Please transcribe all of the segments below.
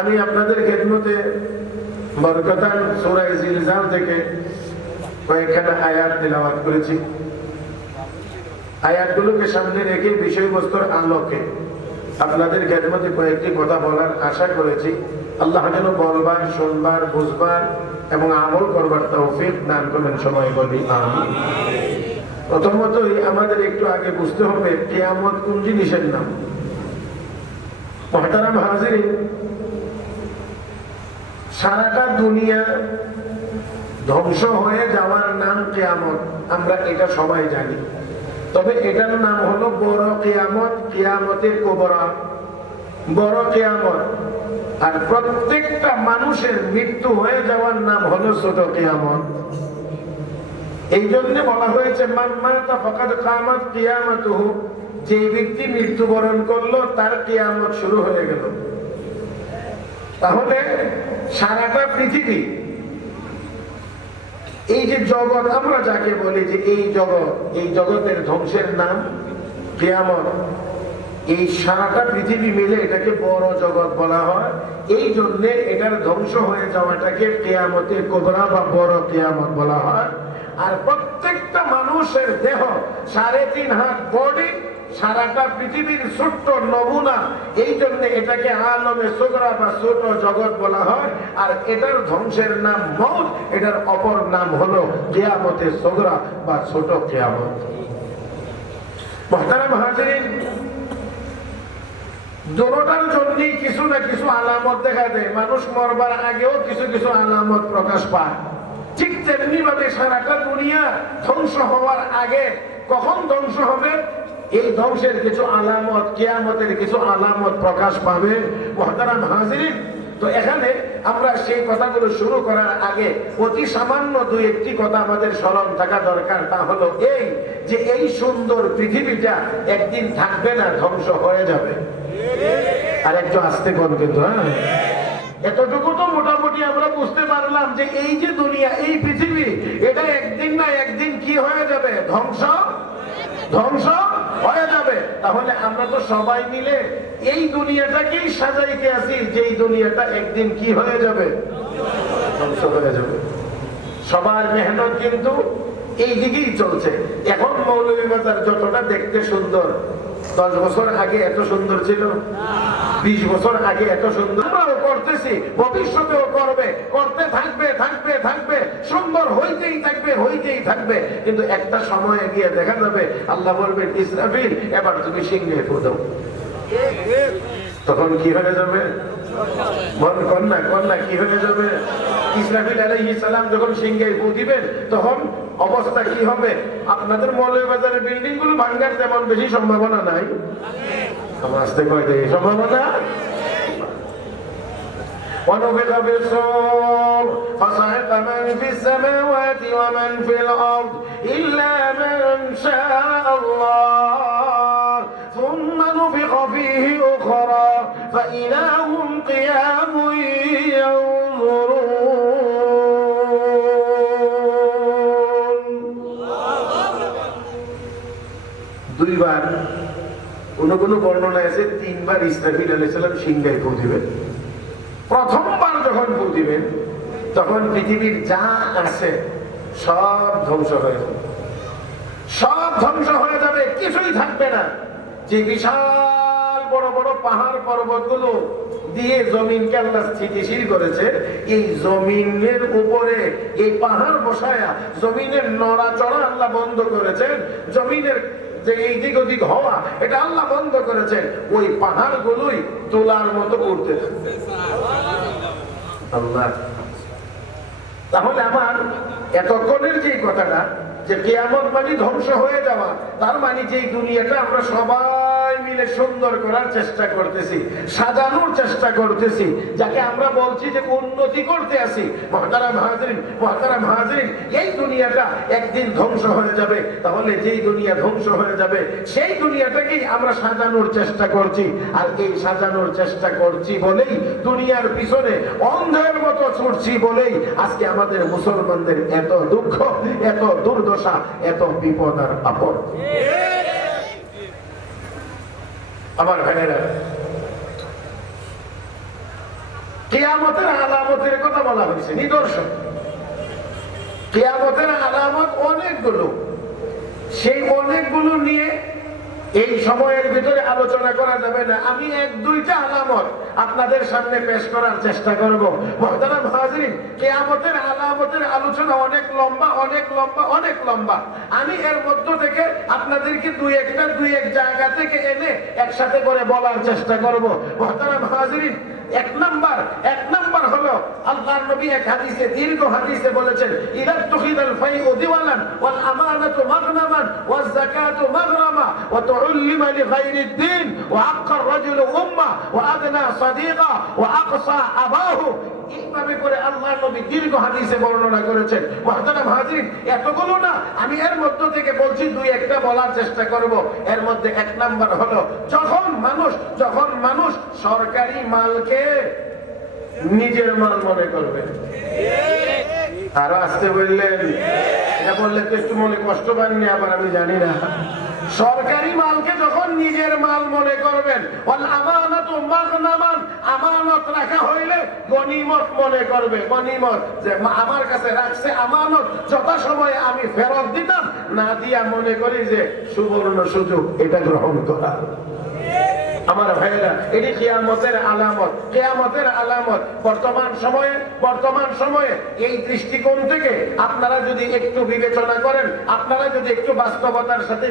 আমি আপনাদের খেদমতে বরকতান সূরা জিলজাল থেকে কয়েকখানা আয়াত তেলাওয়াত করেছি। আয়াতগুলোকে সামনে রেখে বিষয়বস্তুর আলোকে আপনাদের খেদমতে কয়েকটি কথা বলার আশা করেছি। আল্লাহ যেন বলবার, শুনবার, বুঝবার এবং আমল করবার তৌফিক দান করেন, সবাই বলি আমিন। প্রথমতই আমাদের একটু আগে বুঝতে হবে কিয়ামত কোন জিনিসের নাম। মুহতারাম হাজিরিন, সারাটা দুনিয়া ধ্বংস হয়ে যাওয়ার নাম কিয়ামত, আমরা এটা সবাই জানি। তবে এটার নাম হলো বড় কিয়ামত, কিয়ামতের কুবরা, বড় কিয়ামত। আর প্রত্যেকটা মানুষের মৃত্যু হয়ে যাওয়ার নাম হলো ছোট কিয়ামত। এই জন্য বলা হয়েছে মান মাতা ফাকাদ কামাত কিয়ামাতুহু, যে ব্যক্তি মৃত্যুবরণ করলো তার কিয়ামত শুরু হয়ে গেল। তাহলে সারাটা পৃথিবী, এই যে জগৎ আমরা যাকে বলি যে এই জগৎ, এই জগতের ধ্বংসের নাম কিয়ামত। এই সারাটা পৃথিবী মিলে এটাকে বড় জগৎ বলা হয়। এই জন্য এটার ধ্বংস হয়ে যাওয়াটাকে কিয়ামতের কুবরা বা বড় কিয়ামত বলা হয়। আর প্রত্যেকটা মানুষের দেহ 3.5 হাত বডি, সারাটা পৃথিবীর ছোট্ট নমুনা, এই জন্য এটাকে আলমে সুগরা বা ছোট জগৎ বলা হয়। আর এটার ধ্বংসের নাম মউত, এটার অপর নাম হলো কিয়ামতে সুগরা বা ছোট কিয়ামত। মুহতারাম হাজিরিন, দুটোটার জন্যই কিছু না কিছু আলামত দেখা দেয়। মানুষ মরবার আগেও কিছু কিছু আলামত প্রকাশ পায়। ঠিক তেমনি ভাবে সারাটা দুনিয়া ধ্বংস হওয়ার আগে কখন ধ্বংস হবে, এই ধ্বংসের কিছু আলামত, কিয়ামতের কিছু আলামত প্রকাশ পাবে। মুহতারাম হাজিরিন, তো এখানে আমরা সেই কথাগুলো শুরু করার আগে অতি সামান্য 2-1টি কথা আমাদের স্মরণ থাকা দরকার। তা হলো এই যে এই সুন্দর পৃথিবীটা একদিন থাকবে না, ধ্বংস হয়ে যাবে। আর একটু আস্তে কোন কিন্তু, হ্যাঁ, এতটুকু তো মোটামুটি আমরা বুঝতে পারলাম যে এই যে দুনিয়া, এই পৃথিবী, এটা একদিন না একদিন কি হয়ে যাবে, ধ্বংস হয়ে যাবে। তাহলে আমরা তো সবাই মিলে এই দুনিয়াটাকেই সাজাইতে আছি যে এই দুনিয়াটা একদিন কি হয়ে যাবে, ধ্বংস হয়ে যাবে। সবার মেহনত কিন্তু এই দিকেই চলছে। এখন মৌলভীবাজার যতটা দেখতে সুন্দর, 10 বছর আগে এত সুন্দর ছিল, 20 বছর আগে এত সুন্দর। আমরাও করতেছি, ভবিষ্যতেও করবে, করতে থাকবে, থাকবে, থাকবে, সুন্দর হইতেই থাকবে, হইতেই থাকবে। কিন্তু একটা সময়ে গিয়ে দেখা যাবে আল্লাহ বলবেন ইসরাফিল, এবার তুমি সিংহে ফু দাও। তখন কি হয়ে যাবে, কন্যা কি হয়ে যাবে? ইসরাফিল আলাইহিস সালাম যখন সিংহে ফু দিবেন তখন অবস্থা কি হবে? আপনাদের মৌলভীবাজারের বিল্ডিং গুলো ভাঙার তেমন বেশি সম্ভাবনা নাই। আমার আসতে কয়টা সম্ভাবনা। ونفخ في الصور فصعق من في السماوات ومن في الأرض إلا من شاء الله ثم نفخ فيه أخرى فإذا هم قيام ينظرون। 2 বার, কোন বর্ণনা আছে 3 বার ইসরাফিল আলাইহিস সালাম সিংহে ফু দিবেন। প্রথমবার যখন ফু দিবেন তখন পৃথিবীর যা আছে সব ধ্বংস হয়ে যাবে, সব ধ্বংস হয়ে যাবে, কিছুই থাকবে না। যে বিশাল বড় বড় পাহাড় পর্বতগুলো দিয়ে জমিনকে আল্লাহ স্থিতিশীল করেছে, এই জমিনের উপরে এই পাহাড় বসায়া জমিনের নড়াচড়া আল্লাহ বন্ধ করেছেন। জমিনের যে এই দিক ওদিক হওয়া, এটা আল্লাহ বন্ধ করেছেন। ওই পাহাড় গুলোই তোলার মতো উঠতে থাকবে আল্লাহ। তাহলে আমার এতক্ষণের যে কথাটা যে কিয়ামত মানে ধ্বংস হয়ে যাওয়া, তার মানে যে দুনিয়াটা আমরা সবাই মিলে সুন্দর করার চেষ্টা করতেছি, সাজানোর চেষ্টা করতেছি, যাকে আমরা বলছি যে উন্নতি করতে আসি। মুহতারাম হাজিরিন, এই দুনিয়াটা একদিন ধ্বংস হয়ে যাবে। তাহলে যেই দুনিয়া ধ্বংস হয়ে যাবে সেই দুনিয়াটাকেই আমরা সাজানোর চেষ্টা করছি। আর এই সাজানোর চেষ্টা করছি বলেই, দুনিয়ার পিছনে অন্ধের মতো ছুটছি বলেই আজকে আমাদের মুসলমানদের এত দুঃখ, এত দুর্দশা, এত বিপদ আর আপদ। আমার ভাইয়েরা, কিয়ামতের আলামতের কথা বলা হয়েছে, নিদর্শন। কিয়ামতের আলামত অনেকগুলো, সেই অনেকগুলো নিয়ে এই সময়ের ভিতরে আলোচনা করা যাবে না। আমি এক দুইটা আলামত আপনাদের সামনে পেশ করার চেষ্টা করব। মুহতারাম হাজিরিন, কিয়ামতের আলামতের আলোচনা অনেক লম্বা, অনেক লম্বা, অনেক লম্বা। আমি এর মধ্য থেকে আপনাদেরকে দুই এক জায়গা থেকে এনে একসাথে করে বলার চেষ্টা করব। মুহতারাম হাজিরিন, এক নাম্বার হলো আল্লাহর নবী এক হাদিসে, দীর্ঘ হাদিসে বলেছেন, ইদা তুখিদাল ফাইউ দিওয়ালান ওয়াল আমানাতু মাগনামান ওয়াজ যাকাতু মাগরামা ওয়া তুল্লিমা লিগাইরিদ দ্বীন ওয়া আক্কার রাজুলু উম্মা ওয়া আদনা সাদিকা ওয়া আকসা আবাহু। এইভাবে করে আল্লাহর নবী দীর্ঘ হাদিসে বর্ণনা করেছেন। মুহতারাম হাজিরিন, এতগুলো না, আমি এর মধ্য থেকে বলছি দুই একটা বলার চেষ্টা করব। এর মধ্যে এক নাম্বার হলো, যখন মানুষ সরকারি মালকে নিজের মাল মনে করবে। আরো আসতে বললেন, এটা বললে তো একটু মনে কষ্ট পাননি আবার, আমি জানি না। সরকারি মালকে যখন নিজের মাল মনে করবেন, আমানাতু মাগনামান, আমানত রাখা হইলে গনিমত মনে করবে। গনিমত যে আমার কাছে রাখছে আমানত, যথাসময়ে আমি ফেরত দিতাম, না দিয়া মনে করি যে সুবর্ণ সুযোগ, এটা গ্রহণ করা। আমার ভাইয়েরা, এটি কিয়ামতের আলামত। কিয়ামতের আলামত বর্তমান সময়ে এই দৃষ্টিকোণ থেকে আপনারা যদি একটু বিবেচনা করেন, আপনারা যদি একটু বাস্তবতার সাথে,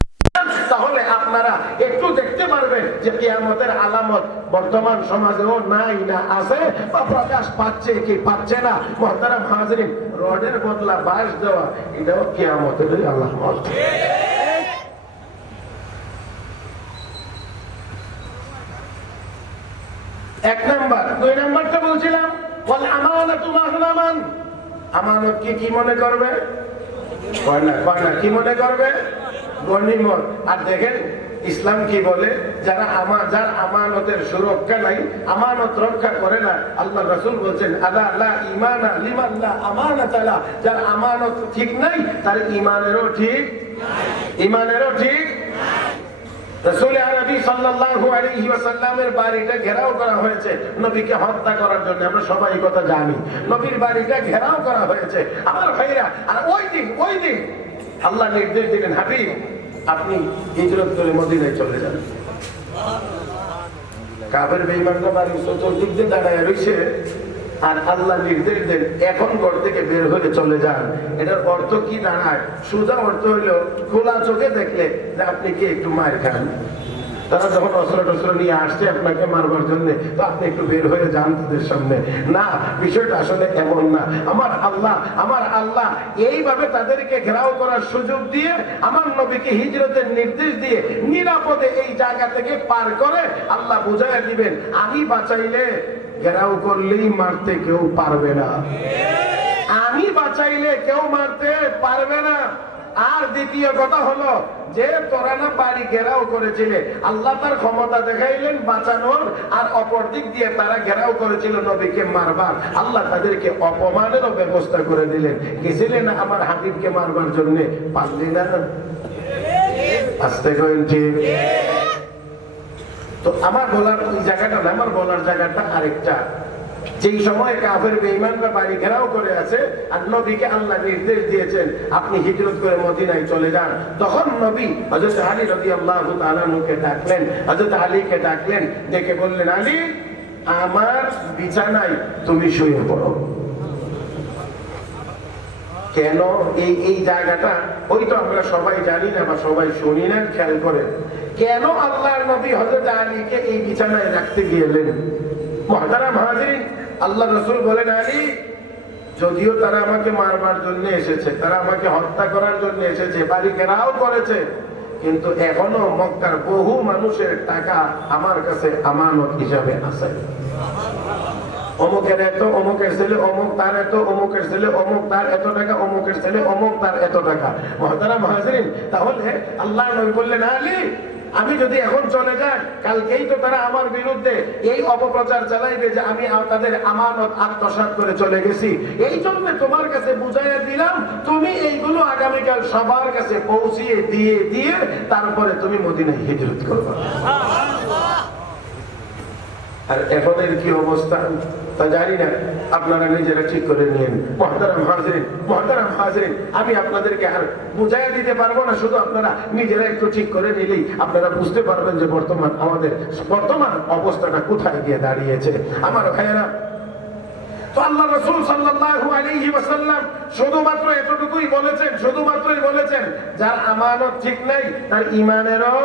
তাহলে আপনারা একটু দেখতে পারবেন যে কিয়ামতের আলামত বর্তমান সমাজেও নাই না আছে, বা প্রকাশ পাচ্ছে কি পাচ্ছে না। মুহতারাম হাজিরিন, রডের বদলা বাঁশ দেওয়া, এটাও কিয়ামতের আলামত। এক নাম্বার। দুই নাম্বারটা বলছিলাম, ওয়াল আমানাতু মাগনামান, আমানত কি মনে করবে? কয় না কি মনে করবে? গনিমত। আর দেখেন ইসলাম কি বলে, যার আমানতের সুরক্ষা নাই, আমানত রক্ষা করে না, আল্লাহ রাসূল বলছেন, আলা লা ঈমানা লিমান লা আমানাতা লা, যার আমানত ঠিক নাই তার ঈমানেরও ঠিক নাই। রাসূল আরবি সাল্লাল্লাহু আলাইহি ওয়াসাল্লামের বাড়িটা ঘেরাও করা হয়েছে নবীকে হত্যা করার জন্য। আমরা সবাই কথা জানি, নবীর বাড়িটা ঘেরাও করা হয়েছে। আমার ভাইরা, আর ওই দিন আল্লাহ নির্দেশ দিলেন, হাবিব আপনি হিজরত করে মদিনায় চলে যান। কাফের বেঈমানরা বাড়ির চতুর্দিক দিয়ে দাঁড়ায় রয়েছে, আর আল্লাহ নির্দেশ দেন, এখন ঘর থেকে বের হয়ে চলে যান। এটার অর্থ কি দাঁড়ায়? সোজা অর্থ হইল, খোলা চোখে দেখলে যে আপনি কি একটু মার খান, তারা যখন অস্ত্র নিয়ে আসছে আপনাকে মারবার জন্য, তো আপনি একটু বের হয়ে যান তাদের সামনে। না, বিষয়টা আসলে এমন না। আমার আল্লাহ এইভাবে তাদেরকে ঘেরাও করার সুযোগ দিয়ে, আমার নবীকে হিজরতের নির্দেশ দিয়ে নিরাপদে এই জায়গা থেকে পার করে আল্লাহ বুঝাইয়া দিবেন, আমি বাঁচাইলে ঘেরাও করলেই মারতে কেউ পারবে না, আমি বাঁচাইলে কেউ মারতে পারবে না। আর দ্বিতীয় কথা হলো যে তোরা না বাড়ি ঘেরাও করেছিলে, আল্লাহ তার ক্ষমতা দেখাইলেন বাঁচানোর, আর অপর দিক দিয়ে তারা ঘেরাও করেছিল নবীকে মারবার, আল্লাহ তাদেরকে অপমানেরও ব্যবস্থা করে দিলেন। গেছিলেন না আমার হাবিবকে মারবার জন্য, পারলি না। আসতে কইন ঠিক। তো আমার বলার ওই জায়গাটা না, আমার বলার জায়গাটা আরেকটা। যেই সময় কাফের বেঈমানরা বাড়ি ঘেরাও করে আছে, আর নবীকে আল্লাহ নির্দেশ দিয়েছেন আপনি হিজরত করে মদিনায় চলে যান, তখন নবী হযরত আলী রাদিয়াল্লাহু তাআলা কে ডাকলেন, হযরত আলীকে ডাকলেন, ডেকে বললেন, আলী আমার বিছানায় তুমি শুয়ে পড়ো। কেন এই জায়গাটা, ওই তো আমরা সবাই জানি না বা সবাই শুনি না, খেয়াল করেন কেন আল্লাহর নবী হযরত আলীকে এই বিছানায় রাখতে গেলেন। মুহতারাম হাজিরিন, আল্লাহ রাসূল বলেন, আলী যদিও তারা আমাকে মারবার জন্য এসেছে, তারা আমাকে হত্যা করার জন্য এসেছে, বাড়ি ঘেরাও করেছে, কিন্তু এখনো মক্কার বহু মানুষের টাকা আমার কাছে আমানত হিসাবে আছে। অমুকের এত, অমুকের ছেলে অমুক তার এত, অমুকের ছেলে অমুক তার এত টাকা, অমুকের ছেলে অমুক তার এত টাকা। মুহতারাম হাজিরিন, তাহলে আল্লাহ নবী বললেন, আলী আমি যদি এখন চলে যাই, কালকেই তো তারা আমার বিরুদ্ধে এই অপপ্রচার চালাইবে যে আমি তাদের আমানত আত্মসাৎ করে চলে গেছি। এই জন্য তোমার কাছে বুঝাইয়া দিলাম, তুমি এইগুলো আগামীকাল সবার কাছে পৌঁছিয়ে দিয়ে তারপরে তুমি মদিনায় হিজরত করবে। আর এখনের কি অবস্থা? তা জানি না, আপনারা নিজেরা ঠিক করে নিন। মুহতারাম হাজরিন, আমি আপনাদেরকে আর বুঝাইয়া দিতে পারবো না, শুধু আপনারা নিজেরা একটু ঠিক করে নিলেই আপনারা বুঝতে পারবেন যে বর্তমান অবস্থাটা কোথায় গিয়ে দাঁড়িয়েছে। আমার ভাইয়েরা, তো আল্লাহ রাসূল সাল্লাল্লাহু আলাইহি ওয়াসাল্লাম শুধুমাত্র এতটুকুই বলেছেন, যার আমানত ঠিক নাই তার ঈমানেরও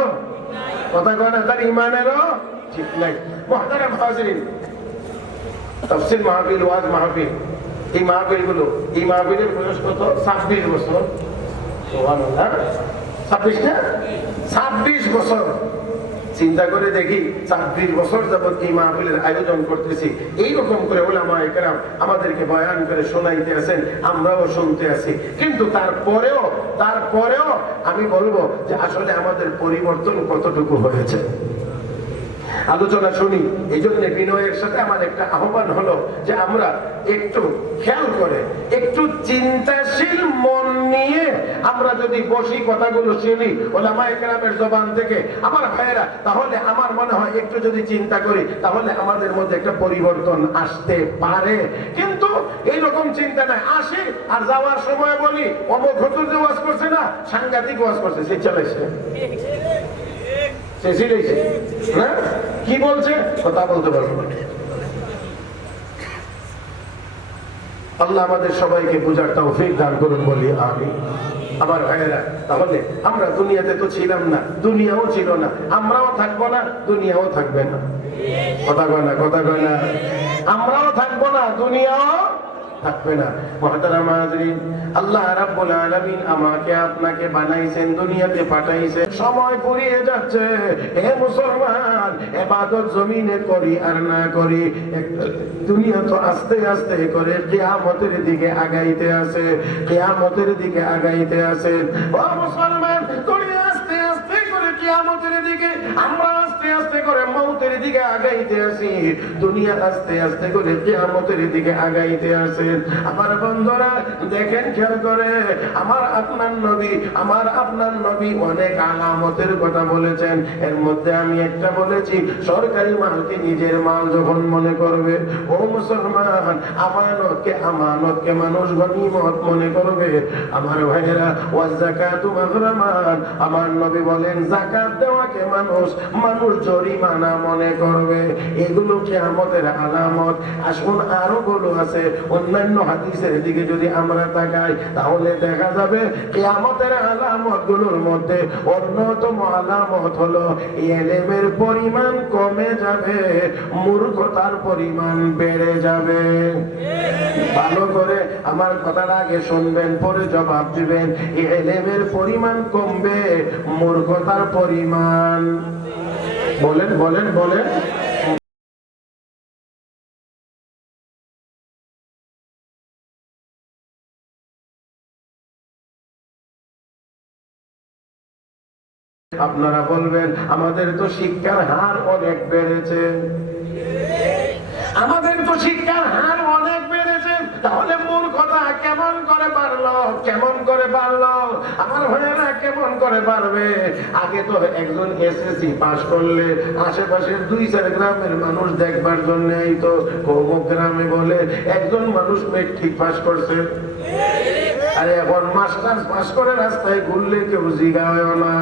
কথা কয় না, তার ঈমানেরও ঠিক নাই। মুহতারাম হাজরিন, তাফসীর মাহফিল, ওয়াজ মাহফিল, এই মাহফিলের বয়স কত? 26 বছর। সুবহানাল্লাহ, 26 বছর। চিন্তা করে দেখি, 26 বছর যাবত এই মাহফিলের আয়োজন করতেছি। এইরকম করে উলামায়ে কেরাম আমাদেরকে বয়ান করে শোনাইতে আছেন, আমরাও শুনতে আছি। কিন্তু তারপরেও আমি বলবো যে আসলে আমাদের পরিবর্তন কতটুকু হয়েছে আলোচনা শুনি। এই জন্য বিনয়ের সাথে আমার একটা আহ্বান হলো যে আমরা একটু খেয়াল করে, একটু চিন্তাশীল মন নিয়ে আমরা যদি বসি, কথাগুলো শুনি উলামায়ে কেরামের জবান থেকে, আমার ভাইয়েরা, তাহলে আমার মনে হয় একটু যদি চিন্তা করি তাহলে আমাদের মধ্যে একটা পরিবর্তন আসতে পারে। কিন্তু এইরকম চিন্তা নাই, আসি আর যাওয়ার সময় বলি অমুক হুজুর যে ওয়াজ করছে না, সাংঘাতিক ওয়াজ করছে, সে চালাইছে, কি বলছে কথা বলতে পারবো না। আল্লাহ আমাদের সবাইকে বুঝার তৌফিক দান করুন, বলি আমিন। আমার ভাইয়েরা, তাহলে আমরা দুনিয়াতে তো ছিলাম না, দুনিয়াও ছিল না, আমরাও থাকবো না, দুনিয়াও থাকবে না। কথা কয় না, আমরাও থাকবো না, দুনিয়াও থাকবে না। মুহতারাম হাজরিন, আল্লাহ রাব্বুল আলামিন আমাকে আপনাকে বানাইছেন, দুনিয়াতে পাঠাইছেন, সময় ফুরিয়ে যাচ্ছে। হে মুসলমান, ইবাদত জমিনে করি আর না করি, দুনিয়া তো আস্তে আস্তে করে কিয়ামতের দিকে আগাইতে আছে। ও মুসলমান, দুনিয়া আস্তে আস্তে করে কিয়ামতের দিকে, আমরা আস্তে আস্তে করে মউতের দিকে আগাইতে আছি। দুনিয়া আস্তে আস্তে করে কিয়ামতের দিকে আগাইতে আছে। আমার বন্ধুরা দেখেন, খেয়াল করে, আমার আপনার নবী অনেক আলামতের কথা বলেছেন। এর মধ্যে আমি একটা বলেছি, সরকারি মালকে নিজের মাল যখন মনে করবে, ও মুসলমান, আমানতকে মানুষ গনিমত মনে করবে। আমার ভাইয়েরা, ওয়াজ যাকাতু মাগরামান, আমার নবী বলেন যাকাত দেওয়াকে মানুষ জরিমানা মনে করবে। এগুলো কিয়ামতের আলামত। আসুন আরো গুলো আছে, অন্যান্য হাদিসের দিকে যদি আমরা তাকাই তাহলে দেখা যাবে কিয়ামতের আলামত গুলোর মধ্যে অন্যতম আলামত হলো ইলমের পরিমাণ কমে যাবে, মূর্খতার পরিমাণ বেড়ে যাবে। ভালো করে আমার কথাটা আগে শুনবেন, পরে জবাব দিবেন। ইলমের পরিমাণ কমবে, মূর্খতার পরিমাণ, বলেন। আপনারা বলবেন আমাদের তো শিক্ষার হার অনেক বেড়েছে, তাহলে মূর্খতা কেমন করে বাড়লো? আমার ভাইয়েরা, কেমন করে বাড়বে? আগে তো একজন এসএসসি পাস করলে আশেপাশের 2-4 গ্রামের মানুষ দেখবার জন্য এই তো অমুক গ্রামে বলে একজন মানুষ মেট্রিক পাস করছে। আরে এখন মাস্টার্স পাস করে রাস্তায় ঘুরলে কেউ জিগায় না।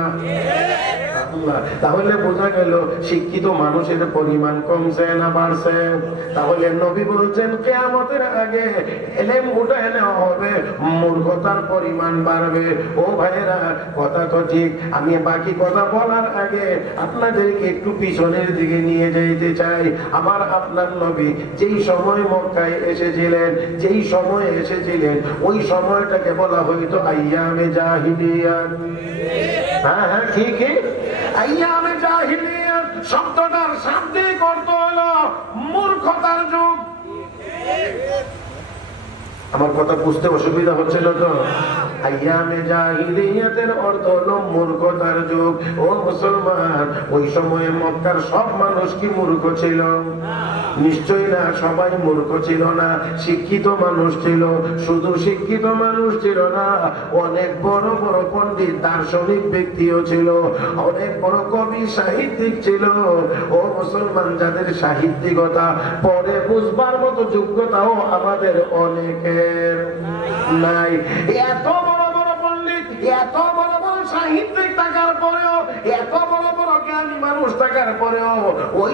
তাহলে বোঝা গেল শিক্ষিত মানুষের পরিমাণ কমছে না বাড়ছে? তাহলে নবী বলছেন কিয়ামতের আগে ইলম উঠায় নেওয়া হবে, মূর্খতার পরিমাণ বাড়বে। ও ভাইয়েরা, কথা তো ঠিক। আমি বাকি কথা বলার আগে আপনাদেরকে একটু পিছনের দিকে নিয়ে যাইতে চাই। আপনার নবী যেই সময় মক্কায় এসেছিলেন, ওই সময়টাকে বলা হইতো আইয়ামে জাহিলিয়াত। হ্যাঁ, ঠিকই, আইয়ামে জাহিলিয়াত শব্দটার শাব্দিক অর্থ হলো মূর্খতার যুগ। আমার কথা বুঝতে অসুবিধা হচ্ছিল তো? আইয়ামে জাহিলিয়াতের অর্থ হলো মূর্খতার যুগ। ও মুসলমান, ওই সময়ে মক্কার সব মানুষ কি মূর্খ ছিল? নিশ্চয়ই না, সবাই মূর্খ ছিল না, শিক্ষিত মানুষ ছিল। শুধু শিক্ষিত মানুষ মানুষ ছিল না, অনেক বড় বড় পণ্ডিত দার্শনিক ব্যক্তিও ছিল, অনেক বড় কবি সাহিত্যিক ছিল। ও মুসলমান, যাদের সাহিত্যিকতা পরে বুঝবার মতো যোগ্যতাও আমাদের অনেকের নাই। এত বড় বড় পণ্ডিত, এত বড় বড় সাহিত্যিক থাকার পরেও, এত বড় বড় জ্ঞানী মানুষ থাকার পরেও ওই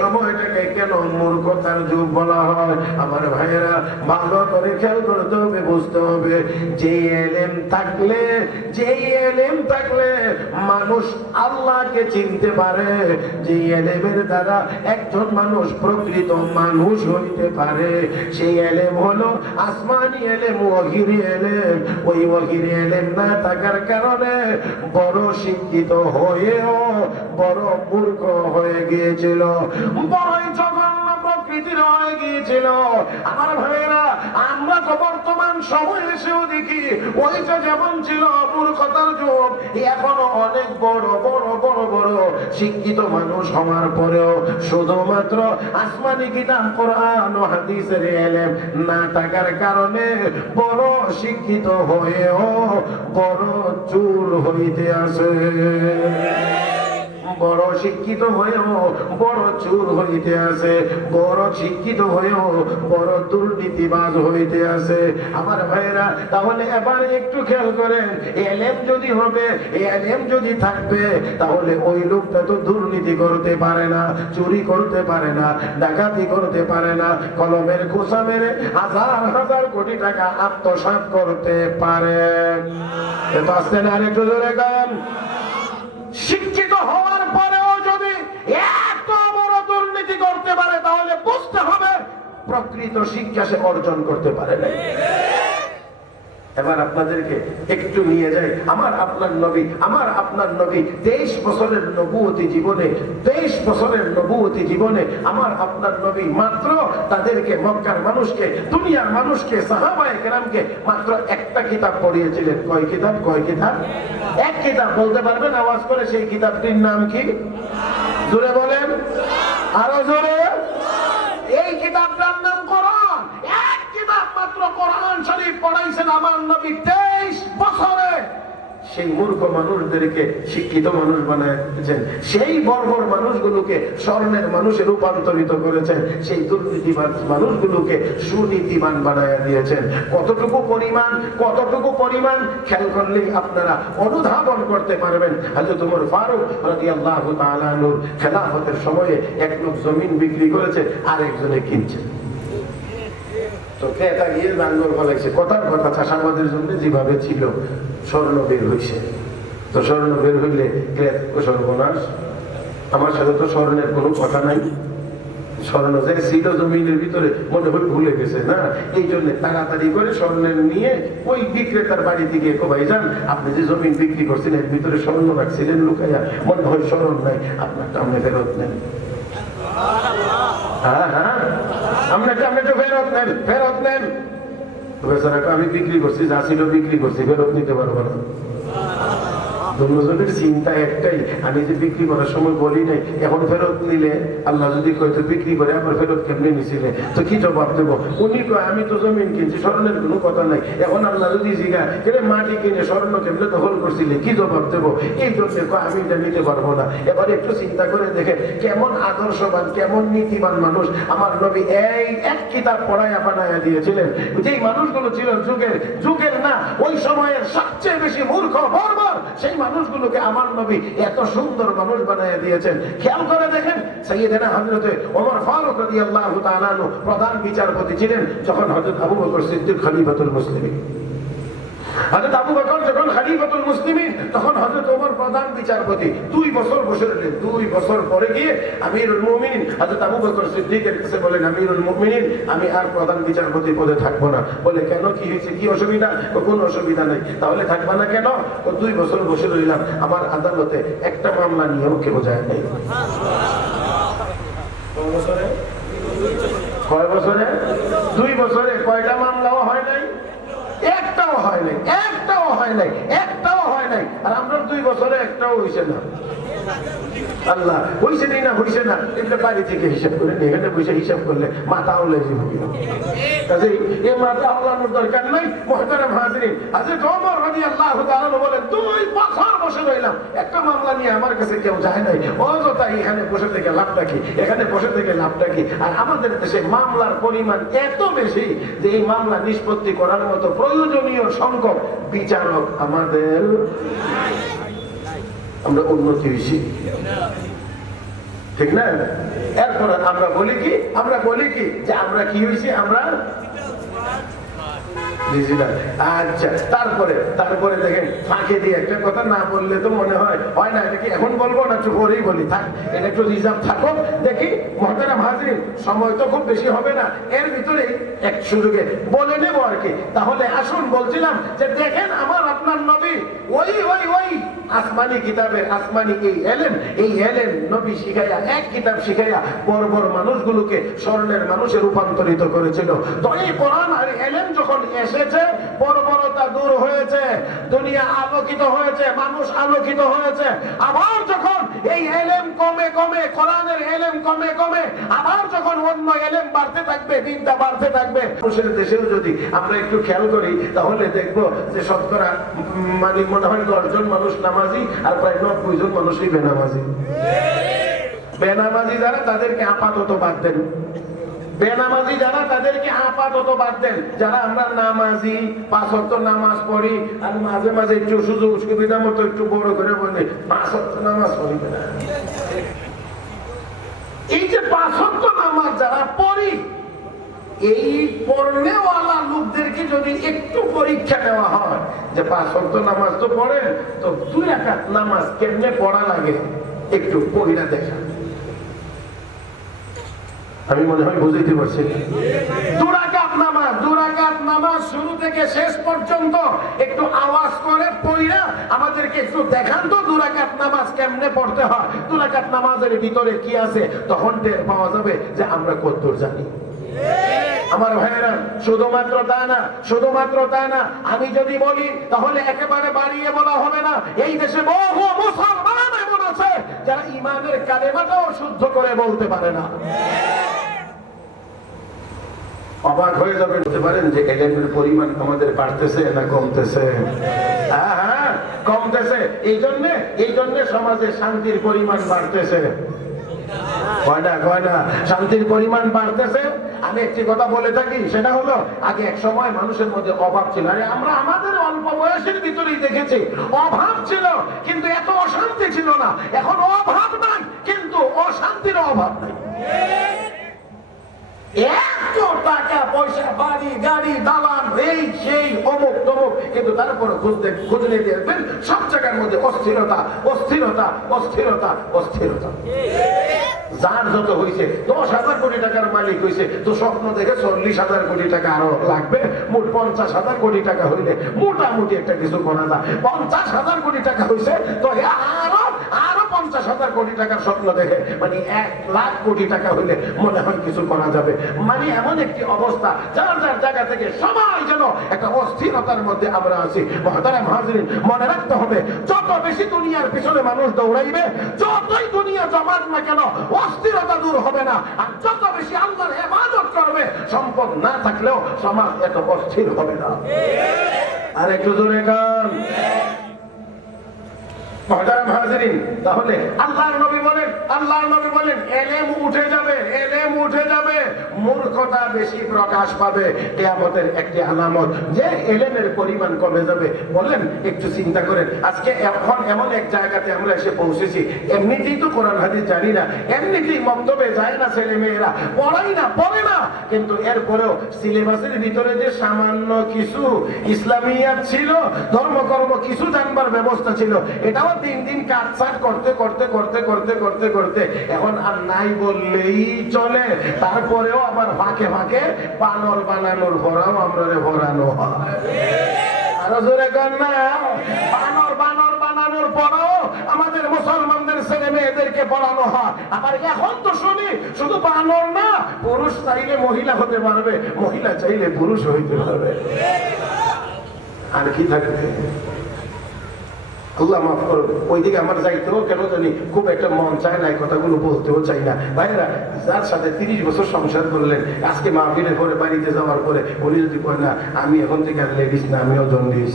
সময়টাকে কেন মূর্খতার যুগ বলা হয়? আমার ভাইয়েরা, ভালো করে খেয়াল করতে হবে, বুঝতে হবে, যে এলেম থাকলে মানুষ আল্লাহকে চিনতে পারে, যে এলেমের দ্বারা একজন মানুষ প্রকৃত মানুষ হইতে পারে, সেই এলেম হলো আসমানি এলেম, ওয়াহির এলেম। ওই ওয়াহির এলেম না থাকার কারণে বড় শিক্ষিত হয়েও বড় মূর্খ হয়ে গিয়েছিল, বড়ই জঘন্য প্রকৃতির হয়ে গিয়েছিল। আমার ভাইয়েরা, আমরা তো বর্তমান সময় এসেও দেখি ওইটা যেমন ছিল মূর্খতার যুগ, এখনো অনেক বড় বড় বড় বড় শিক্ষিত মানুষ হওয়ার পরেও শুধুমাত্র আসমানি কিতাব কোরআন ও হাদিসের ইলম না থাকার কারণে বড় শিক্ষিত হয়েও বড় চুর হইতে আসে, বড় শিক্ষিত হয়েও বড় চুর হইতে আছে, বড় শিক্ষিত হয়েও বড় দুর্নীতিবাজ হইতে আছে। আমার ভাইরা, তাহলে এবারে একটু খেয়াল করেন, এলেম যদি হবে, এলেম যদি থাকবে, তাহলে ওই লোকটা তো দুর্নীতি করতে পারে না, চুরি করতে পারে না, ডাকাতি করতে পারে না, কলমের খোসা মেরে হাজার হাজার কোটি টাকা আত্মসাৎ করতে পারে। বাঁচতেন আর একটু জোরে গান। শিক্ষিত হওয়ার পরেও যদি এত বড় দুর্নীতি করতে পারে, তাহলে বুঝতে হবে প্রকৃত শিক্ষা সে অর্জন করতে পারে না। এবার আপনাদেরকে একটু নিয়ে যাই, আমার আপনার নবী 23 বছরের নবুয়তি জীবনে আমার আপনার নবী মাত্র তাদেরকে, মক্কার মানুষকে, দুনিয়ার মানুষকে, সাহাবায়ে কেরামকে মাত্র একটা কিতাব পড়িয়েছিলেন। কয় কিতাব? এক কিতাব। বলতে পারবেন আওয়াজ করে সেই কিতাবটির নাম কি? জোরে বলেন, আরো জোরে। এই কিতাবটার নাম কোরআন। এক কিতাব মাত্র কোরআন শরীফ পড়াইছেন আমার নবী 23 বছরে। সেই মূর্খ মানুষদেরকে শিক্ষিত মানুষ বানাইছেন, সেই বর্বর মানুষগুলোকে স্বর্ণের মানুষে রূপান্তরিত করেছেন, সেই দুর্নীতিবান মানুষগুলোকে সুনীতিবান বানাইয়া দিয়েছেন। কতটুকু পরিমাণ খেয়াল করলেই আপনারা অনুধাবন করতে পারবেন। হযরত ওমর ফারুক রাদিয়াল্লাহু তাআলা আনহুর খেলাফতের সময়ে এক লোক জমিন বিক্রি করেছে, আরেকজনে কিনছে। তো ক্রেতা গিয়ে নাঙ্গল ফলাইছে, কথার কথা চাষাবাদের জন্য যেভাবে ছিল স্বর্ণ বের হয়েছে। তো স্বর্ণ বের হইলে সর্বনাশ, আমার সাথে তো স্বর্ণের কোনো কথা নাই, স্বর্ণ যে ছিল জমিনের ভিতরে মনে হয় ভুলে গেছে না, এই জন্য তাড়াতাড়ি করে স্বর্ণের নিয়ে ওই বিক্রেতার বাড়িতে গিয়ে, ভাইজান আপনি যে জমিন বিক্রি করছেন এর ভিতরে স্বর্ণ রাখছিলেন লুকাইয়া, মনে হয় স্মরণ নাই, আপনারটা আপনি ফেরত নেন। ফেরত নেন। আমি বিক্রি করছি, যা ছিল বিক্রি করছি, ফেরত নিতে পারবো না। দুজনের চিন্তা একটাই, আমি যে বিক্রি করার সময় বলি নাই, এখন ফেরত নিলে আল্লাহ যদি কয়তো বিক্রি করে আবার ফেরত কেমনে নিছিলে, তো কি জবাব দেবো? উনি কয় আমি তো জমিন কিনছি, স্বর্ণের কোনো কথা নাই। এখন আল্লাহ যদি জিজ্ঞা মাটি কিনে স্বর্ণ কেমনে দখল করছিলে, কি জবাব দেবো? এই জন্য আমি এটা নিতে পারবো না। এবার একটু চিন্তা করে দেখেন কেমন আদর্শবান, কেমন নীতিবান মানুষ আমার নবী এই এক কিতাব পড়াইয়া বানাইয়া দিয়েছিলেন। যেই মানুষগুলো ছিল যুগের না, ওই সময়ের সবচেয়ে বেশি মূর্খ বর্বর, সেই মানুষগুলোকে আমার নবী এত সুন্দর মানুষ বানিয়ে দিয়েছেন। খেয়াল করে দেখেন, সাইয়েদনা হযরত ওমর ফারুক রাদিয়াল্লাহু তাআলা আনহু প্রধান বিচারপতি ছিলেন যখন হযরত আবু বকর সিদ্দিক খলিফাতুল মুসলিমিন। হযরত আবু বকর যখন খলিফাতুল মুসলিমিন, তখন হযরত ওমর প্রধান বিচারপতি। 2 বছর বসে রইলেন। 2 বছর পরে গিয়ে আমিরুল মুমিনিন হযরত আবু বকর সিদ্দিকের কাছে বলেন, আমিরুল মুমিনিন আমি আর প্রধান বিচারপতি পদে থাকবো না। বলে কেন, কি হয়েছে, কি অসুবিধা? কোনো অসুবিধা নেই। তাহলে থাকবা না কেন? 2 বছর বসে রইলাম, আমার আদালতে একটা মামলা নিয়েও কেউ যায় নাই। কয় বছরে? 2 বছরে কয়টা মামলাও হয় নাই? একটাও হয় নাই। আর আমরা 2 বছরে একটাও হয়েছে না। আল্লাহ হইছে না হইছে না এটা বাড়ি থেকে হিসাব করে এখানে বসে হিসাব করলে মাথা আউলে যাবে। কাজেই এই মাথা আউলানোর দরকার নাই। মুহতারাম হাজিরিন, হযরত ওমর রাদিয়াল্লাহু তাআলা বলেন 2 বছর বসে রইলাম, একটা মামলা নিয়ে আমার কাছে কেউ যায় নাই। অযথা এখানে বসে থেকে লাভটা কি, এখানে বসে থেকে লাভটা কি? আর আমাদের দেশে মামলার পরিমাণ এত বেশি যে এই মামলা নিষ্পত্তি করার মতো প্রয়োজনীয় সংখ্যক বিচারক আমাদের, আমরা উন্নতি হয়েছি ঠিক না? এরপরে আমরা বলি কি যে আমরা কি হয়েছি, আমরা আচ্ছা। তারপরে দেখেন ফাঁকে দিয়ে একটা কথা না বললে তো মনে হয় না, এটা কি এখন বলবো না চুপ করেই বলি, থাক এটা একটু রিজার্ভ থাকুক। দেখি মুহতারাম হাজিরিন, সময় তো খুব বেশি হবে না, এর ভিতরে এক সুযোগে বলে নেব আর কি। তাহলে আসুন, বলছিলাম যে দেখেন আমার আপনার নবী ওই আসমানি কিতাবের আসমানি এই এলেম নবী শিখাইয়া, এক কিতাব শিখাইয়া বর্বর মানুষগুলোকে স্বর্ণের মানুষে রূপান্তরিত করেছিল। তো এই কোরআন আর এলেম যখন এসেছে, বর্বরতা দূর হয়েছে, দুনিয়া আলোকিত হয়েছে, মানুষ আলোকিত হয়েছে। আবার যখন এই এলেম কমে কোরআনের এলেম কমে আবার যখন অন্য এলেম বাড়তে থাকবে, দিনটা বাড়তে থাকবে, মানুষের দেশেও যদি আমরা একটু খেয়াল করি তাহলে দেখবো যে শতকরা মানে মনে হয় 10 জন মানুষ নামাজি আর প্রায় 90 জন মানুষই বেনামাজি। বেনামাজি যারা তাদেরকে আপাতত বাদ দেন, বেনামাজি যারা তাদেরকে আপাতত বাদ দেন। যারা আমরা নামাজি, 5 ওয়াক্ত নামাজ পড়ি আর মাঝে মাঝে একটু সুযোগ সুবিধা মতো একটু বড় করে বলি 5 ওয়াক্ত নামাজ পড়ি না, এই যে 5 ওয়াক্ত নামাজ যারা পড়ি, এই পড়নেওয়ালা লোকদেরকে যদি একটু পরীক্ষা নেওয়া হয় যে 5 ওয়াক্ত নামাজ তো পড়েন, তো 2 রাকাত নামাজ কেমনে পড়া লাগে একটু পড়িনা দেখা, আমি মনে হয় বুঝাইতে পারছি। 2 রাকাত নামাজ শুরু থেকে শেষ পর্যন্ত একটু আওয়াজ করে পড়িনা আমাদেরকে একটু দেখান তো 2 রাকাত নামাজ কেমনে পড়তে হয়, 2 রাকাত নামাজের ভিতরে কি আছে, তখন টের পাওয়া যাবে যে আমরা কতদূর জানি। আমার ভাইয়েরা, শুধুমাত্র তা না, আমি যদি বলি তাহলে একেবারে বাড়িয়ে বলা হবে না। এই দেশে বহু মুসলমান এমন আছে যারা ঈমানের কালেমাটাও শুদ্ধ করে বলতে পারে না। অবাক হয়ে যাবে, বলতে পারেন যে এলেমের পরিমাণ আমাদের বাড়তেছে না কমতেছে? হ্যাঁ, কমতেছে। এই জন্য সমাজে শান্তির পরিমাণ বাড়তেছে। শান্তির পরিমাণ বাড়তেছে। আমি একটি কথা বলে থাকি, সেটা হলো আগে এক সময় মানুষের মধ্যে অভাব ছিল। আরে আমরা আমাদের অল্প বয়সের ভিতরেই দেখেছি অভাব ছিল, কিন্তু এত অশান্তি ছিল না। এখন অভাব নাই, কিন্তু অশান্তির অভাব নাই। এত টাকা পয়সা, বাড়ি গাড়ি, দালান, এই সেই অমুক তমুক, কিন্তু তারপরে খোঁজ নিয়ে দেখবেন সব জায়গার মধ্যে অস্থিরতা। যার যত হয়েছে 10,000 কোটি টাকার মালিক হয়েছে, তো স্বপ্ন দেখে 40,000 কোটি টাকা আরো লাগবে, মোট 50,000 কোটি টাকা হইলে মোটামুটি একটা কিছু করা যায়। 50,000 কোটি টাকা হয়েছে, তো আরো 50,000 কোটি টাকার স্বপ্ন দেখে, মানে 1,00,000 কোটি টাকা হইলে মনে হয় কিছু করা যাবে। মানে এমন একটি অবস্থা, যার জায়গা থেকে সবাই যেন একটা অস্থিরতার মধ্যে আমরা আছি। মুহতারাম হাজিরিন, মনে রাখতে হবে, যত বেশি দুনিয়ার পিছনে মানুষ দৌড়াইবে, যতই দুনিয়া জমাট না কেন, অস্থিরতা দূর হবে না। আর যত বেশি আল্লাহর ইবাদত করবে, সম্পদ না থাকলেও সমাজ এত অস্থির হবে না। আর একটু জোরে গান। মুহতারাম হাজিরিন, তাহলে আল্লাহর নবী বলেন এলেম উঠে যাবে, মূর্খতা বেশি প্রকাশ পাবে। কিয়ামতের একটি আলামত যে এলেমের পরিমাণ কমে যাবে। বলেন, একটু চিন্তা করেন, আজকে এখন এমন এক জায়গাতে আমরা এসে পৌঁছেছি, এমনিতেই তো কোরআন হাদিস জানি না, এমনিতেই মক্তবে যায় না, ছেলে মেয়েরা পড়ে না, কিন্তু এরপরেও সিলেবাসের ভিতরে যে সামান্য কিছু ইসলামিয়াত ছিল, ধর্মকর্ম কিছু জানবার ব্যবস্থা ছিল, এটাও দিন কাটছাট করতে এখন আর নাই বললেই চলে। তারপরেও আবার ফাঁকে বানর বানানোর ভরাও আমরা ভরানো হয়। আরো জোরে গান না, বানর বানানোর পরেও আমাদের মুসলমানদের ছেলে মেয়েদেরকে পড়ানো হয়। আবার এখন তো শুনি শুধু বানর না, পুরুষ চাইলে মহিলা হতে পারবে, মহিলা চাইলে পুরুষ হইতে পারবে। আর কি থাকবে? আল্লাহ মাফ করুন, ওইদিকে আমার যাইতেও কেন জানি খুব একটা মন চায় না, এই কথাগুলো বলতেও চাই না। ভাইরা, যার সাথে 30 বছর সংসার করলেন, আজকে মাহফিলের পরে বাড়িতে যাওয়ার পরে উনি যদি কয় না আমি এখন থেকে আর লেডিস না, আমিও জন্ডিস,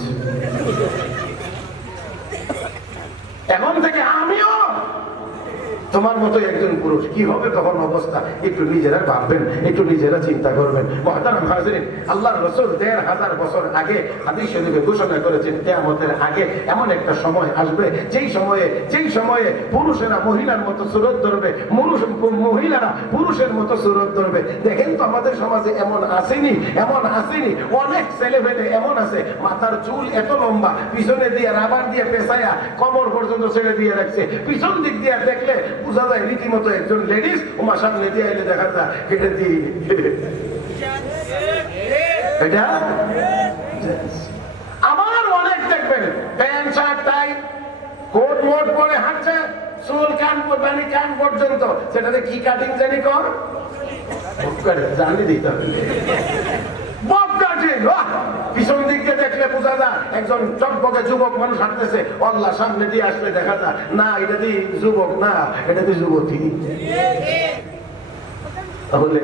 এখন থেকে আমিও তোমার মতো একজন পুরুষ, কি হবে তখন অবস্থা? একটু নিজেরা ভাববেন, একটু নিজেরা চিন্তা করবেন। মুহতারাম হাজিরিন, আল্লাহর রাসূল 1500 বছর আগে হাদিস শরীফে ঘোষণা করেছেন কিয়ামতের আগে এমন একটা সময় আসবে যেই সময়ে পুরুষেরা মহিলার মতো সুরত ধরবে, মহিলারা পুরুষের মতো সুরত ধরবে। দেখেন তো আমাদের সমাজে এমন আসেনি অনেক ছেলেমেয়ে এমন আছে মাথার চুল এত লম্বা, পিছনে দিয়ে রাবার দিয়ে পেঁচায়া কোমর পর্যন্ত ছেড়ে দিয়ে রাখছে, পিছন দিক দিয়ে দেখলে বুঝা যায় রীতিমতো একজন লেডিস। ওমার সামনে দিয়ে আইলে দেখা যায় এটা দিয়ে এটা আমার অনেক দেখবেন প্যান্ট শার্ট টাই কোট মোট পরে হাঁটছে, চুল কান পর্যন্ত, সেটাতে কি কাটিং জানি কর জানি দিতে হবে। পিছন দিক দিয়ে দেখলে বোঝা যায় একজন চকবকে যুবক মানুষ হাঁটতেছে, আল্লাহ সামনে দিয়ে আসলে দেখা যায় না এটা দিয়ে যুবক না, এটা দিয়ে যুবতী। তাহলে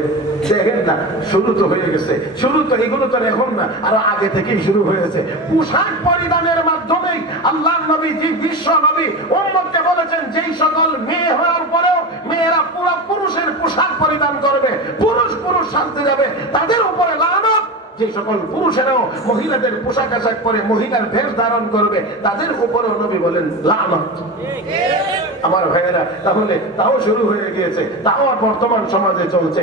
দেখেন না, শুরু তো হয়ে গেছে, শুরু তো এগুলো তো এখন না, আরো আগে থেকেই শুরু হয়েছে। পোশাক পরিধানের মাধ্যমেই আল্লাহ নবী, বিশ্ব নবী উম্মতকে বলেছেন যেই সকল মেয়ে হওয়ার পরেও মেয়েরা পুরো পুরুষের পোশাক পরিধান করবে, পুরুষ শান্তি যাবে, তাদের উপরে লানত। যে সকল পুরুষেরাও মহিলাদের পোশাক আশাক পরে মহিলার ভেষ ধারণ করবে, তাদের উপরেও নবী বলেন লানত। আমার ভাইয়েরা, তাহলে তাও শুরু হয়ে গিয়েছে, তাও বর্তমান সমাজে চলছে।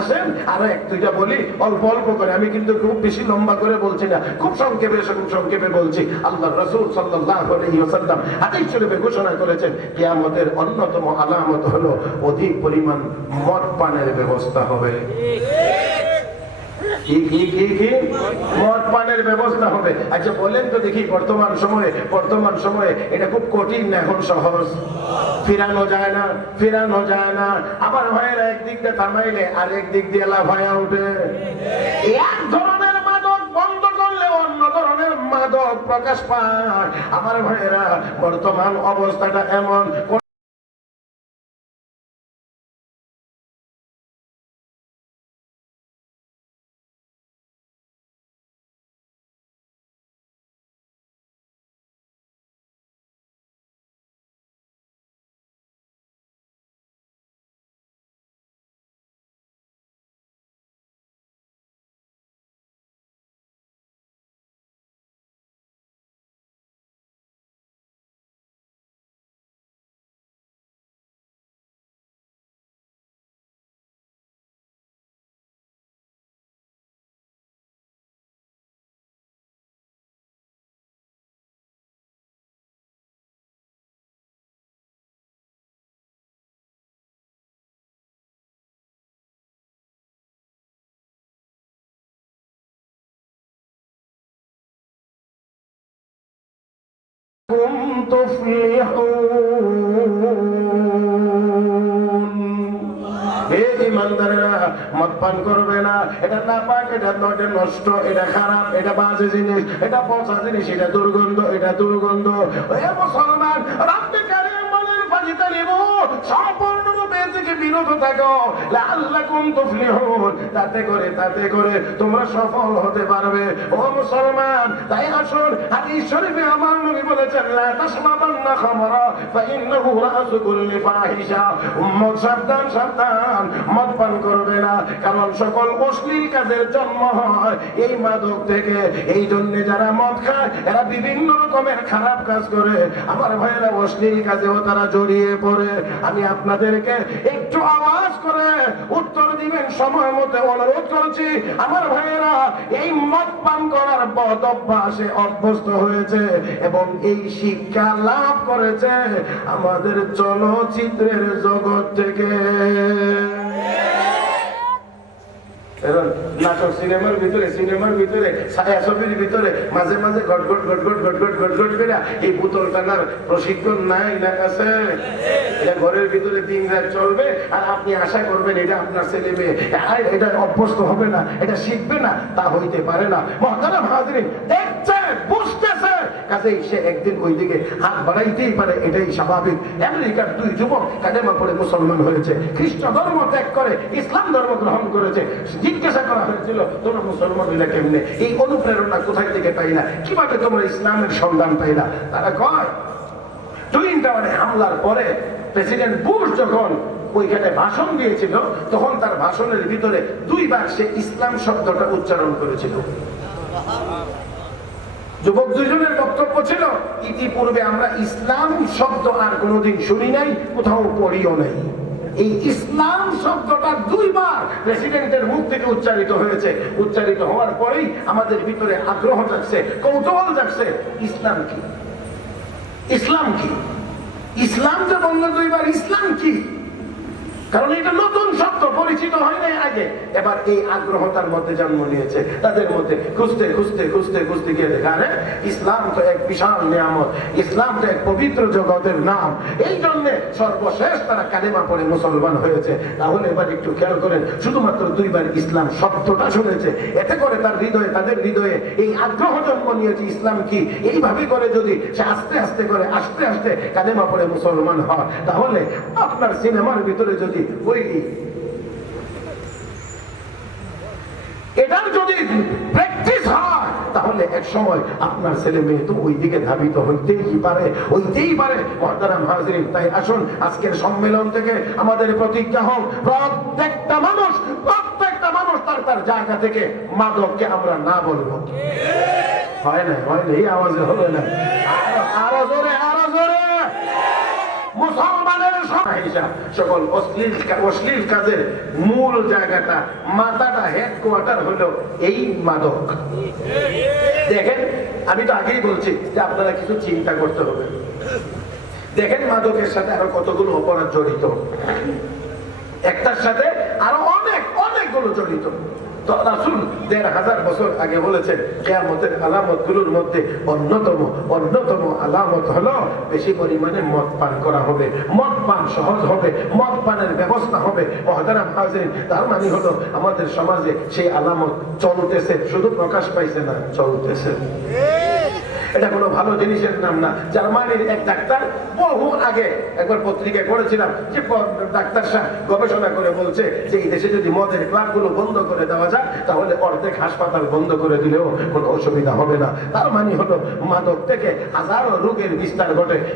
আসেন আরো এক দুইটা বলি অল্প অল্প করে, আমি কিন্তু খুব বেশি লম্বা করে বলছি না, খুব সংক্ষেপে বলছি। আল্লাহ রাসূল সাল্লাল্লাহু আলাইহি ওয়াসাল্লাম হাদিস শরীফে ঘোষণা করেছেন কিয়ামতের অন্যতম আলামত হলো অধিক পরিমাণ মদ পানের ব্যবস্থা হবে। মদ পানের ব্যবস্থা হবে। আচ্ছা বলেন তো দেখি, বর্তমান সময়ে এটা খুব কঠিন না এখন সহজ? ফিরানো যায় না। আবার ভাইয়েরা একদিক দিয়ে থামাইলে আরেক দিক দিয়ে লাফায়া উঠে। এক ধরনের মাদক বন্ধ করলে অন্য ধরনের মাদক প্রকাশ পায়। আমার ভাইয়েরা, বর্তমান অবস্থাটা এমন, মদ পান করবে না, এটা না পাক, এটা নষ্ট, এটা খারাপ, এটা বাজে জিনিস, এটা পচা জিনিস, এটা দুর্গন্ধ। মুসলমান, রাব্বে কারীম বলেন ফাজিতানিবু, সম্পূর্ণরূপে থেকে বিরত থাকো, লাআল্লাকুম তুফলিহুন, তাতে করে তোমরা সফল হতে পারবে। ও মুসলমান, তাই আসুন হাদিস শরীফে আমার নবী বলেছেন লা তাশরাবান্না খামরা ফাইন্নাহু রাসু কুল্লি ফাহিশা। উম্মত সাবধান, মদ পান করবে না, কারণ সকল অশ্লীল কাজের জন্ম হয় এই মাদক থেকে। এই জন্য যারা মদ খায় এরা বিভিন্ন রকমের খারাপ কাজ করে। আমার ভাইয়েরা, অশ্লীল কাজেও তারা জড়িয়ে পড়ে। আমি আপনাদেরকে একটু আওয়াজ করে উত্তর দিবেন সময় মতো অনুরোধ করছি। আমার ভাইয়েরা, এই মদ পান করার বদ অভ্যাসে অভ্যস্ত হয়েছে এবং এই শিক্ষা লাভ করেছে আমাদের চলচ্চিত্রের জগৎ থেকে। নাটক সিনেমার ভিতরে ছায়াছবির ভিতরে মাঝে ঘট করে এই বোতল টানার প্রশিক্ষণ নাই না কাছে। এটা ঘরের ভিতরে দিন রাত চলবে আর আপনি আশা করবেন এটা আপনার ছেলে মেয়ে এটা অভ্যস্ত হবে না, এটা শিখবে না, তা হইতে পারে না। মুহতারাম হাজিরিন, দেখছে, বুঝতেছে, কাজেই সে একদিন ওই দিকে হাত বাড়াইতেই পারে, এটাই স্বাভাবিক। আমেরিকার 2 যুবক কালেমা পড়ে মুসলমান হয়েছে, খ্রিস্ট ধর্ম ত্যাগ করে ইসলাম ধর্ম গ্রহণ করেছে। জিজ্ঞাসা করা হয়েছিল তোমরা মুসলমান হইলে কেমনে, এই অনুপ্রেরণা কোথায় থেকে পাইলা, কিভাবে তোমরা ইসলামের সন্ধান পাইলা? তারা কয় টুইন টাওয়ারে হামলার পরে প্রেসিডেন্ট বুশ যখন ওইখানে ভাষণ দিয়েছিল, তখন তার ভাষণের ভিতরে 2 বার সে ইসলাম শব্দটা উচ্চারণ করেছিল। যুবক 2 জনের বক্তব্য ছিল, ইতিপূর্বে আমরা ইসলাম শব্দ আর কোনোদিন শুনি নাই, কোথাও পড়িও নাই। এই ইসলাম শব্দটা 2 বার প্রেসিডেন্টের মুখ থেকে উচ্চারিত হয়েছে। উচ্চারিত হওয়ার পরেই আমাদের ভিতরে আগ্রহ জাগছে, কৌতূহল জাগছে, ইসলাম কি, ইসলাম কি, ইসলাম যে বলল 2 বার, ইসলাম কি? কারণ এটা নতুন শব্দ, পরিচিত হয় নাই আগে। এবার এই আগ্রহতার মধ্যে জন্ম নিয়েছে তাদের মধ্যে। খুঁজতে খুঁজতে খুঁজতে খুঁজতে গিয়ে দেখা রে ইসলাম তো এক বিশাল নিয়ামত, ইসলাম তো এক পবিত্র জগতের নাম। এই জন্য সর্বশেষ তারা কালেমা পড়ে মুসলমান হয়েছে। তাহলে এবার একটু খেয়াল করেন, শুধুমাত্র 2 বার ইসলাম শব্দটা শুনেছে, এতে করে তার হৃদয়ে, তাদের হৃদয়ে এই আগ্রহ জন্ম নিয়েছে ইসলাম কি। এইভাবে করে যদি সে আস্তে আস্তে করে আস্তে আস্তে কালেমা পড়ে মুসলমান হয়, তাহলে আপনার সিনেমার ভিতরে যদি ওই এটার যদি প্র্যাকটিস হয়, তাহলে এক সময় আপনার ছেলে মেয়ে তো ওই দিকে ধাবিত হইতেই পারে, হইতেই পারে। মুহতারাম হাজিরিন, তাই আসুন আজকের সম্মেলন থেকে আমাদের প্রতিজ্ঞা হোক, প্রত্যেকটা মানুষ তার তার জায়গা থেকে মাদককে আমরা না বলবো। হয় না, হয় না, এই আওয়াজে হবে না, আরো জোরে, আরো জোরে। মুসলমানের সকল অশ্লীল কাজের মূল জায়গাটা, মাথাটা, হেডকোয়ার্টার হলো এই মাদক। দেখেন, আমি তো আগেই বলছি যে আপনারা কিছু চিন্তা করতে হবে। দেখেন মাদকের সাথে আরো কতগুলো অপরাধ জড়িত, একটার সাথে আরো অনেকগুলো জড়িত। তো রাসূল ১৫০০ বছর আগে বলেছেন কিয়ামতের আলামত গুলোর মধ্যে অন্যতম আলামত হলো বেশি পরিমাণে মদ পান করা হবে, মদ পান সহজ হবে, মদ পানের ব্যবস্থা হবে। মুহতারাম হাজিরিন, তার মানে হলো আমাদের সমাজে সেই আলামত চলতেছে, শুধু প্রকাশ পাইছে না, চলতেছে। এটা কোনো ভালো জিনিসের নাম না। জার্মানির এক ডাক্তার বহু আগে একবার পত্রিকায় পড়েছিলাম যে ডাক্তার সাহেব গবেষণা করে বলছে যে এই দেশে যদি মদের ক্লাবগুলো বন্ধ করে দেওয়া যায়, তাহলে অর্ধেক হাসপাতাল বন্ধ করে দিলেও কোনো অসুবিধা হবে না। তার মানে হলো মাদক থেকে হাজারো রোগের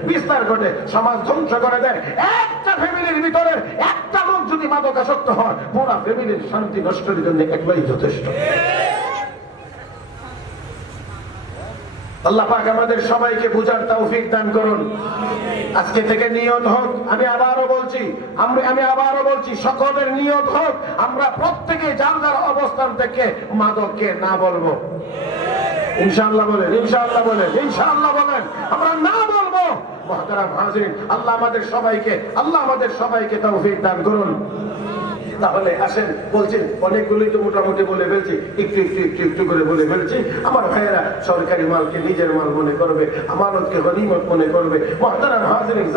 বিস্তার ঘটে, সমাজ ধ্বংস করে দেয়। একটা ফ্যামিলির ভিতরে একটা লোক যদি মাদক আসক্ত হয়, পুরো ফ্যামিলির শান্তি নষ্টের জন্য একলাই যথেষ্ট। আল্লাহ পাক আমাদের সবাইকে বুঝার তৌফিক দান করুন। আজকে থেকে নিয়ত হোক, আমি আবারও বলছি সকলের নিয়ত হোক, আমরা প্রত্যেকে যার যার অবস্থান থেকে মাদককে না বলবো। ইনশাআল্লাহ বলেন, ইনশাআল্লাহ বলেন, ইনশাআল্লাহ বলেন, আমরা না বলবো। মুহতারাম হাজিরিন, আল্লাহ আমাদের সবাইকে তৌফিক দান করুন। তাহলে আসেন, বলছেন অনেকগুলোই তো মোটামুটি বলে ফেলছি, একটু করে বলে ফেলছি। আমার ভাইয়েরা সরকারি মালকে নিজের মাল মনে করবে, আমানতকে গনিমত মনে করবে, মুহতারাম হাজিরিন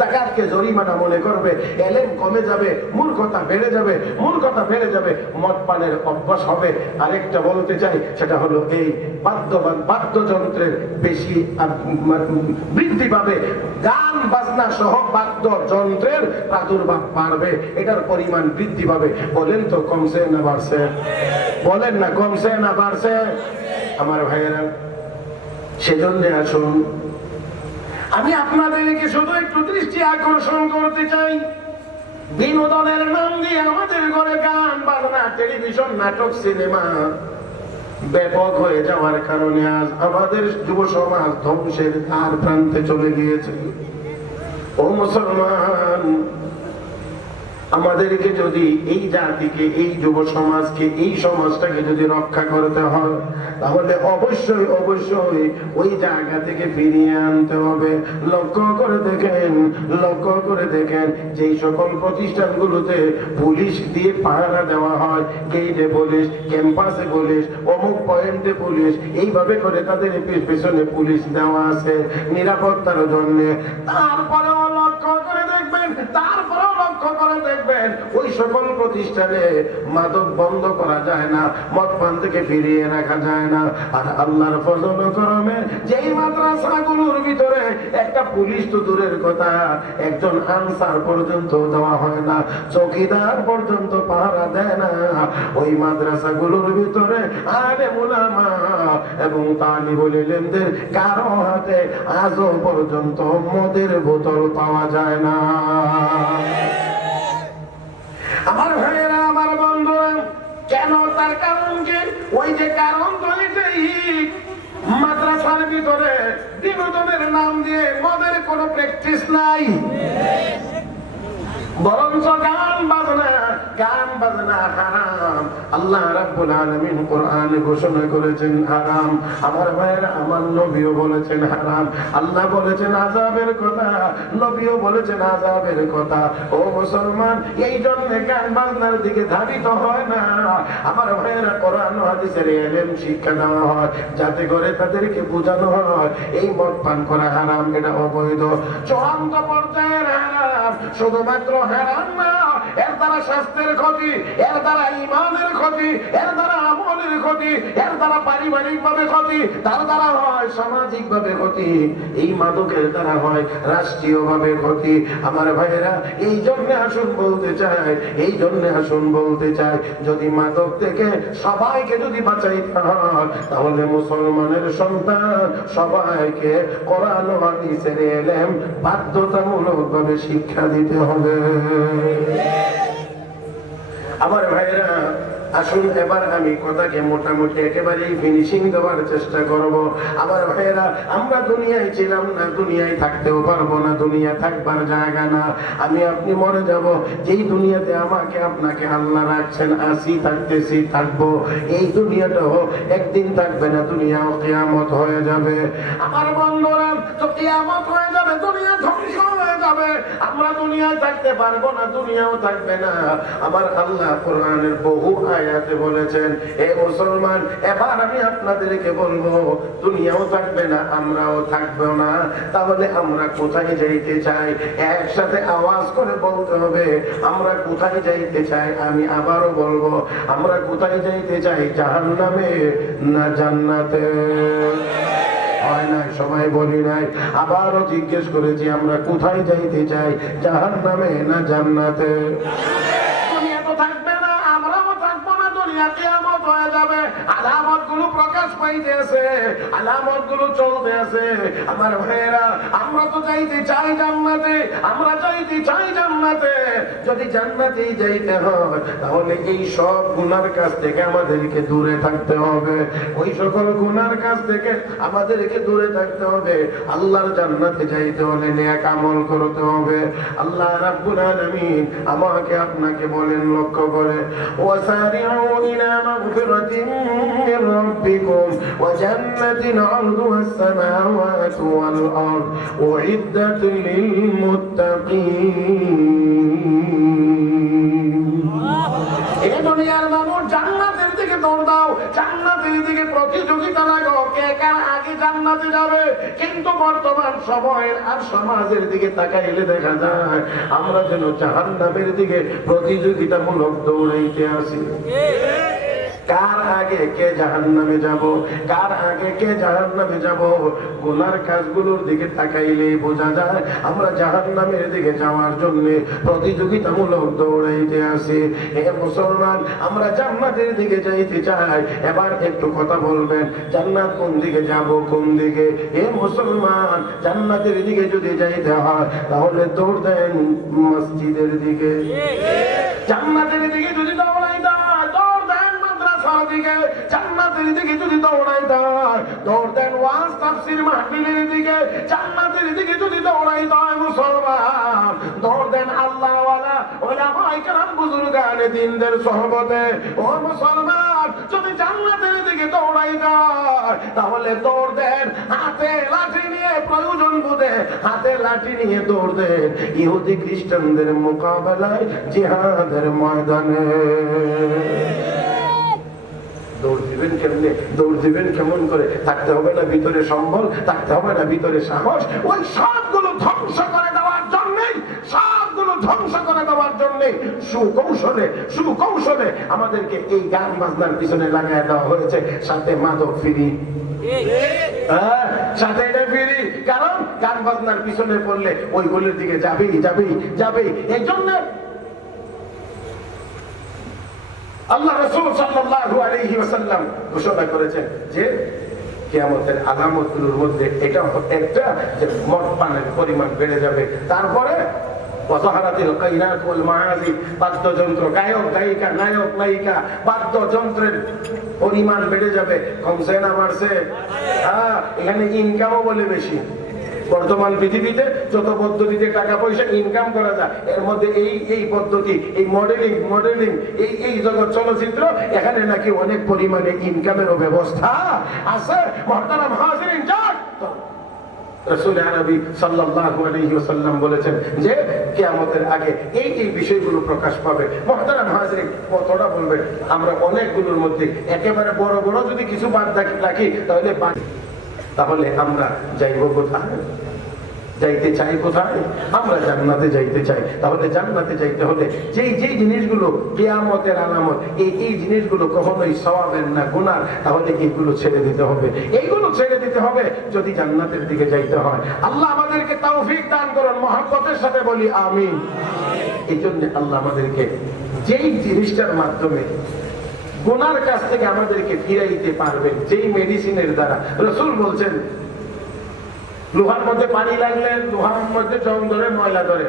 যাকাতকে জরিমানা মনে করবে, এলেম কমে যাবে, মূর্খতা বেড়ে যাবে, মদ পানের অভ্যাস হবে। আরেকটা বলতে চাই, সেটা হলো এই বাদ্যযন্ত্রের বেশি বৃদ্ধি পাবে, গান বাজনা সহ বাদ্যযন্ত্রের প্রাদুর্ভাব বাড়বে, এটার পরিমাণ বৃদ্ধি পাবে। বলেন তো কমছে না বাড়ছে? বলেন না কমছে না বাড়ছে? আমার ভাইয়েরা, সেজন্য আসুন আমি আপনাদেরকে শুধু একটু দৃষ্টি আকর্ষণ করতে চাই। বিনোদনের নাম দিয়ে আমাদের ঘরে গান বাজনা, টেলিভিশন, নাটক, সিনেমা ব্যাপক হয়ে যাওয়ার কারণে আজ আমাদের যুব সমাজ ধ্বংসের দ্বার প্রান্তে চলে গিয়েছে। ও মুসলমান, আমাদেরকে যদি এই জাতিকে, এই যুব সমাজকে, এই সমাজটাকে যদি রক্ষা করতে হয়, তাহলে অবশ্যই ওই জায়গা থেকে ফিরিয়ে আনতে হবে। লক্ষ্য করে দেখেন যেই সকল প্রতিষ্ঠানগুলোতে পুলিশ দিয়ে পাহারা দেওয়া হয়, গেটে পুলিশ, ক্যাম্পাসে পুলিশ, অমুক পয়েন্টে পুলিশ, এইভাবে করে তাদের পেছনে পুলিশ দেওয়া আছে নিরাপত্তার জন্য। তারপরেও লক্ষ্য করে দেখবেন ওই সকল প্রতিষ্ঠানে মাদক বন্ধ করা যায় না, মদ পান থেকে ফিরিয়ে রাখা যায় না। আর আল্লাহর ফজল ও করমে যেই মাদ্রাসাগুলোর ভিতরে একটা পুলিশ তো দূরের কথা, একজন আনসার পর্যন্ত দেওয়া হয় না, চৌকিদার পর্যন্ত পাহারা দেয় না, ওই মাদ্রাসাগুলোর ভিতরে আলেম উলামা এবং তালিবুল ইলমদের কারো হাতে আজও পর্যন্ত মদের বোতল পাওয়া যায় না। আমার ভাইয়েরা, আমার বন্ধুরা, কেন? তার কারণ কি? ওই যে কারণ তো এটাই, মাদ্রাসার ভিতরে বিনোদনের নাম দিয়ে মদের কোনো প্র্যাকটিস নাই, বরঞ্চ গান বাজনা হারাম। আল্লাহ রাব্বুল আলামিন কোরআনে ঘোষণা করেছেন হারাম। আমার ভাইয়েরা, আমার নবীও বলেছেন হারাম। আল্লাহ বলেছেন আযাবের কথা, নবীও বলেছেন আযাবের কথা। ও মুসলমান, এই জন্য গান বাজনার দিকে ধাবিত হয় না। আমার ভাইয়েরা, কোরআন ও হাদিসের ইলম শিক্ষা দেওয়া হয় যাতে করে তাদেরকে বোঝানো হয় এই মদ পান করা হারাম, এটা অবৈধ, চূড়ান্ত পর্যায়ের হারাম। শুধুমাত্র হারাম না, এর দ্বারা স্বাস্থ্যের ক্ষতি, এর দ্বারা ঈমানের ক্ষতি, এর দ্বারা আমলের ক্ষতি, এর দ্বারা পারিবারিক ভাবে ক্ষতি, তার দ্বারা হয় সামাজিক ভাবে ক্ষতি, এই মাদকের দ্বারা হয় রাষ্ট্রীয় ভাবে ক্ষতি। আমার ভাইয়েরা, এই জন্য আসুন বলতে চাই, যদি মাদক থেকে সবাইকে যদি বাঁচাইতে হয়, তাহলে মুসলমানের সন্তান সবাইকে কোরআন ও হাদিসের ইলম বাধ্যতামূলক ভাবে শিক্ষা দিতে হবে। আমার ভাইরা, আসুন এবার আমি কথাকে মোটামুটি একেবারেই ফিনিশিং দেওয়ার চেষ্টা করব। আমার ভাইয়েরা, আমরা দুনিয়ায় ছিলাম না, দুনিয়ায় থাকতেও পারবো না, দুনিয়া থাকবার জায়গা না। আমি আপনি মরে যাব, যেই দুনিয়াতে আমাকে আপনাকে আল্লাহ রাখছেন, আসি, থাকতেছি, থাকবো, এই দুনিয়াটাও একদিন থাকবে না, দুনিয়াও কিয়ামত হয়ে যাবে। আমার বন্ধুরা, তো কিয়ামত হয়ে যাবে, দুনিয়া ধ্বংস হয়ে যাবে, আমরা দুনিয়ায় থাকতে পারবো না, দুনিয়াও থাকবে না। আমার আল্লাহ কোরআনের বহু আয়াতে বলেছেন, হে মুসলমান, এবার আমি আপনাদেরকে বলবো, দুনিয়াও থাকবে না, আমরাও থাকবো না, তাহলে আমরা কোথায় যাইতে চাই? একসাথে আওয়াজ করে বলতে হবে, আমরা কোথায় যাইতে চাই? আমি আবারও বলবো, আমরা কোথায় যাইতে চাই? জাহান্নামে না জান্নাতে? হয় নাই, সবাই বলি নাই, আবারও জিজ্ঞেস করেছি, আমরা কোথায় যাইতে চাই? জাহান্নামে না জান্নাতে? দুনিয়া তো থাকবে না, আমরাও থাকবো না, দুনিয়া কিয়ামত হয়ে যাবে। আলামত গুলো প্রকাশ পাইতেছে, আলামত গুলো চলতে আছে। আমার ভাইয়েরা, আমরা তো যাইতে চাই জান্নাতে, আমরা যাইতে চাই জান্নাতে। যদি জান্নাতেই যাইতে হয়, তাহলে এই সব গুনার কাছ থেকে আমাদেরকে দূরে থাকতে হবে, ওই সকল গুনার কাছ থেকে আমাদেরকে দূরে থাকতে হবে। আল্লাহর জান্নাতে যাইতে হলে নেক আমল করতে হবে। আল্লাহ রাব্বুল আলামিন আমাকে আপনাকে বলেন, লক্ষ্য করে, ওয়াসারিউ ইলা মাগফিরাতিন মির রাব্বিকুম ওয়া জান্নাতিন আরদুহা আস-সামাওয়াতু ওয়াল আরদ উইদ্দাত লিল মুত্তাকিন। এই দুনিয়ার মানুষ, জান্নাতের দিকে দৌড় দাও, জান্নাতের দিকে প্রতিযোগিতা লাগাও, কে কার আগে জান্নাতে যাবে। কিন্তু বর্তমান সময়ের আর সমাজের দিকে তাকাইলে দেখা যায় আমরা যেন জাহান্নামের দিকে প্রতিযোগিতামূলক দৌড়াইতে আসি। কার আগে কে জাহান্নামে যাব, কার আগে কে জাহান্নামে যাব, গুনার কাজগুলোর দিকে তাকাইলেই বোঝা যায় আমরা জাহান্নামের দিকে যাওয়ার জন্য প্রতিযোগিতামূলক দৌড়াইতে আসি। হে মুসলমান, আমরা জান্নাতের দিকে যাইতে চাই, এবার একটু কথা বলবেন, জান্নাত কোন দিকে যাব, কোন দিকে? হে মুসলমান, জান্নাতের দিকে যদি যাইতে হয়, তাহলে দৌড় দেন মসজিদের দিকে। জান্নাতের দিকে যদি দৌড়াইতে হয়, দৌড় দেন মাদ্রাসার দিকে। জান্নাতের দিকে যদি দৌড়াইতে হয়, দৌড় দেন ওয়াজ তাফসীর মাহফিলের দিকে। জান্নাতের দিকে যদি দৌড়াইতে হয় মুসলমান, দৌড় দেন আল্লাহওয়ালা উলামায়ে কেরাম বুজুর্গানে দ্বীনদের সোহবতে। ও মুসলমান, যদি জান্নাতের দিকে দৌড়াইতে হয়, তাহলে দৌড় দেন হাতে লাঠি নিয়ে, প্রয়োজন বোধে হাতে লাঠি নিয়ে দৌড় দেন ইহুদি খ্রিস্টানদের মোকাবেলায় জিহাদের ময়দানে। দৌড় দিবেন কেমনে, দৌড় দিবেন কেমন করে? থাকতে হবে না ভিতরে সম্বল, থাকতে হবে না ভিতরে সাহস? ওই সবগুলো ধ্বংস করে দেওয়ার জন্যই, সবগুলো ধ্বংস করে দেওয়ার জন্য নেই, সুকৌশলে আমাদেরকে এই গান বাজনার পিছনে লাগায় দেওয়া হয়েছে, সাথে মাদক ফিরি, সাথে এটা ফিরি। কারণ গান বাজনার পিছনে পড়লে ওইগুলোর দিকে যাবেই। এই জন্য আল্লাহ রাসূল সাল্লাল্লাহু আলাইহি ওয়াসাল্লাম ঘোষণা করেছেন যে কিয়ামতের আলামতগুলোর মধ্যে এটা একটা, যে মদ পানের পরিমাণ বেড়ে যাবে। তারপরে ওয়াজাহারাতিল কাইনাত ওয়াল মাআজিব, বাদ্যযন্ত্র, গায়ক গায়িকা, নায়ক নায়িকা, বাদ্যযন্ত্রের পরিমাণ বেড়ে যাবে। কমছে না বাড়ছে? এখানে ইনকামও বলে বেশি। বর্তমান পৃথিবীতে যত পদ্ধতিতে টাকা পয়সা ইনকাম করা যায়, এর মধ্যে এই পদ্ধতি, এই মডেলিং, এই জগৎ চলচ্চিত্র, এখানে নাকি অনেক পরিমাণে ইনকামেরও ব্যবস্থা আছে। মুহতারাম হাজিরিন, যাক রাসূল আরবি সাল্লাল্লাহু আলাইহি ওয়াসাল্লাম বলেছেন যে কিয়ামতের আগে এই বিষয়গুলো প্রকাশ পাবে। মুহতারাম হাজিরিন, কতটা বলবেন? আমরা অনেকগুলোর মধ্যে একেবারে বড় যদি কিছু বাদ রাখি তাহলে আমরা যাইব কোথায়? যাইতে চাই কোথায়? আমরা জান্নাতে যাইতে চাই। তাহলে জান্নাতে যাইতে হলে যেই জিনিসগুলো কিয়ামতের আলামত, এই জিনিসগুলো কখনোই সওয়াবের না, গুনার, তাহলে এইগুলো ছেড়ে দিতে হবে। এইগুলো ছেড়ে দিতে হবে যদি জান্নাতের দিকে যাইতে হয়। আল্লাহ আমাদেরকে তৌফিক দান করুন, মহব্বতের সাথে বলি আমিন। এই জন্য আল্লাহ আমাদেরকে যেই জিনিসটার মাধ্যমে গুনার কাছ থেকে আমাদেরকে ফিরাইতে পারবেন, যেই মেডিসিনের দ্বারা, রাসূল বলছেন লোহার মধ্যে পানি লাগলে লোহার মধ্যে জং ধরে, ময়লা ধরে,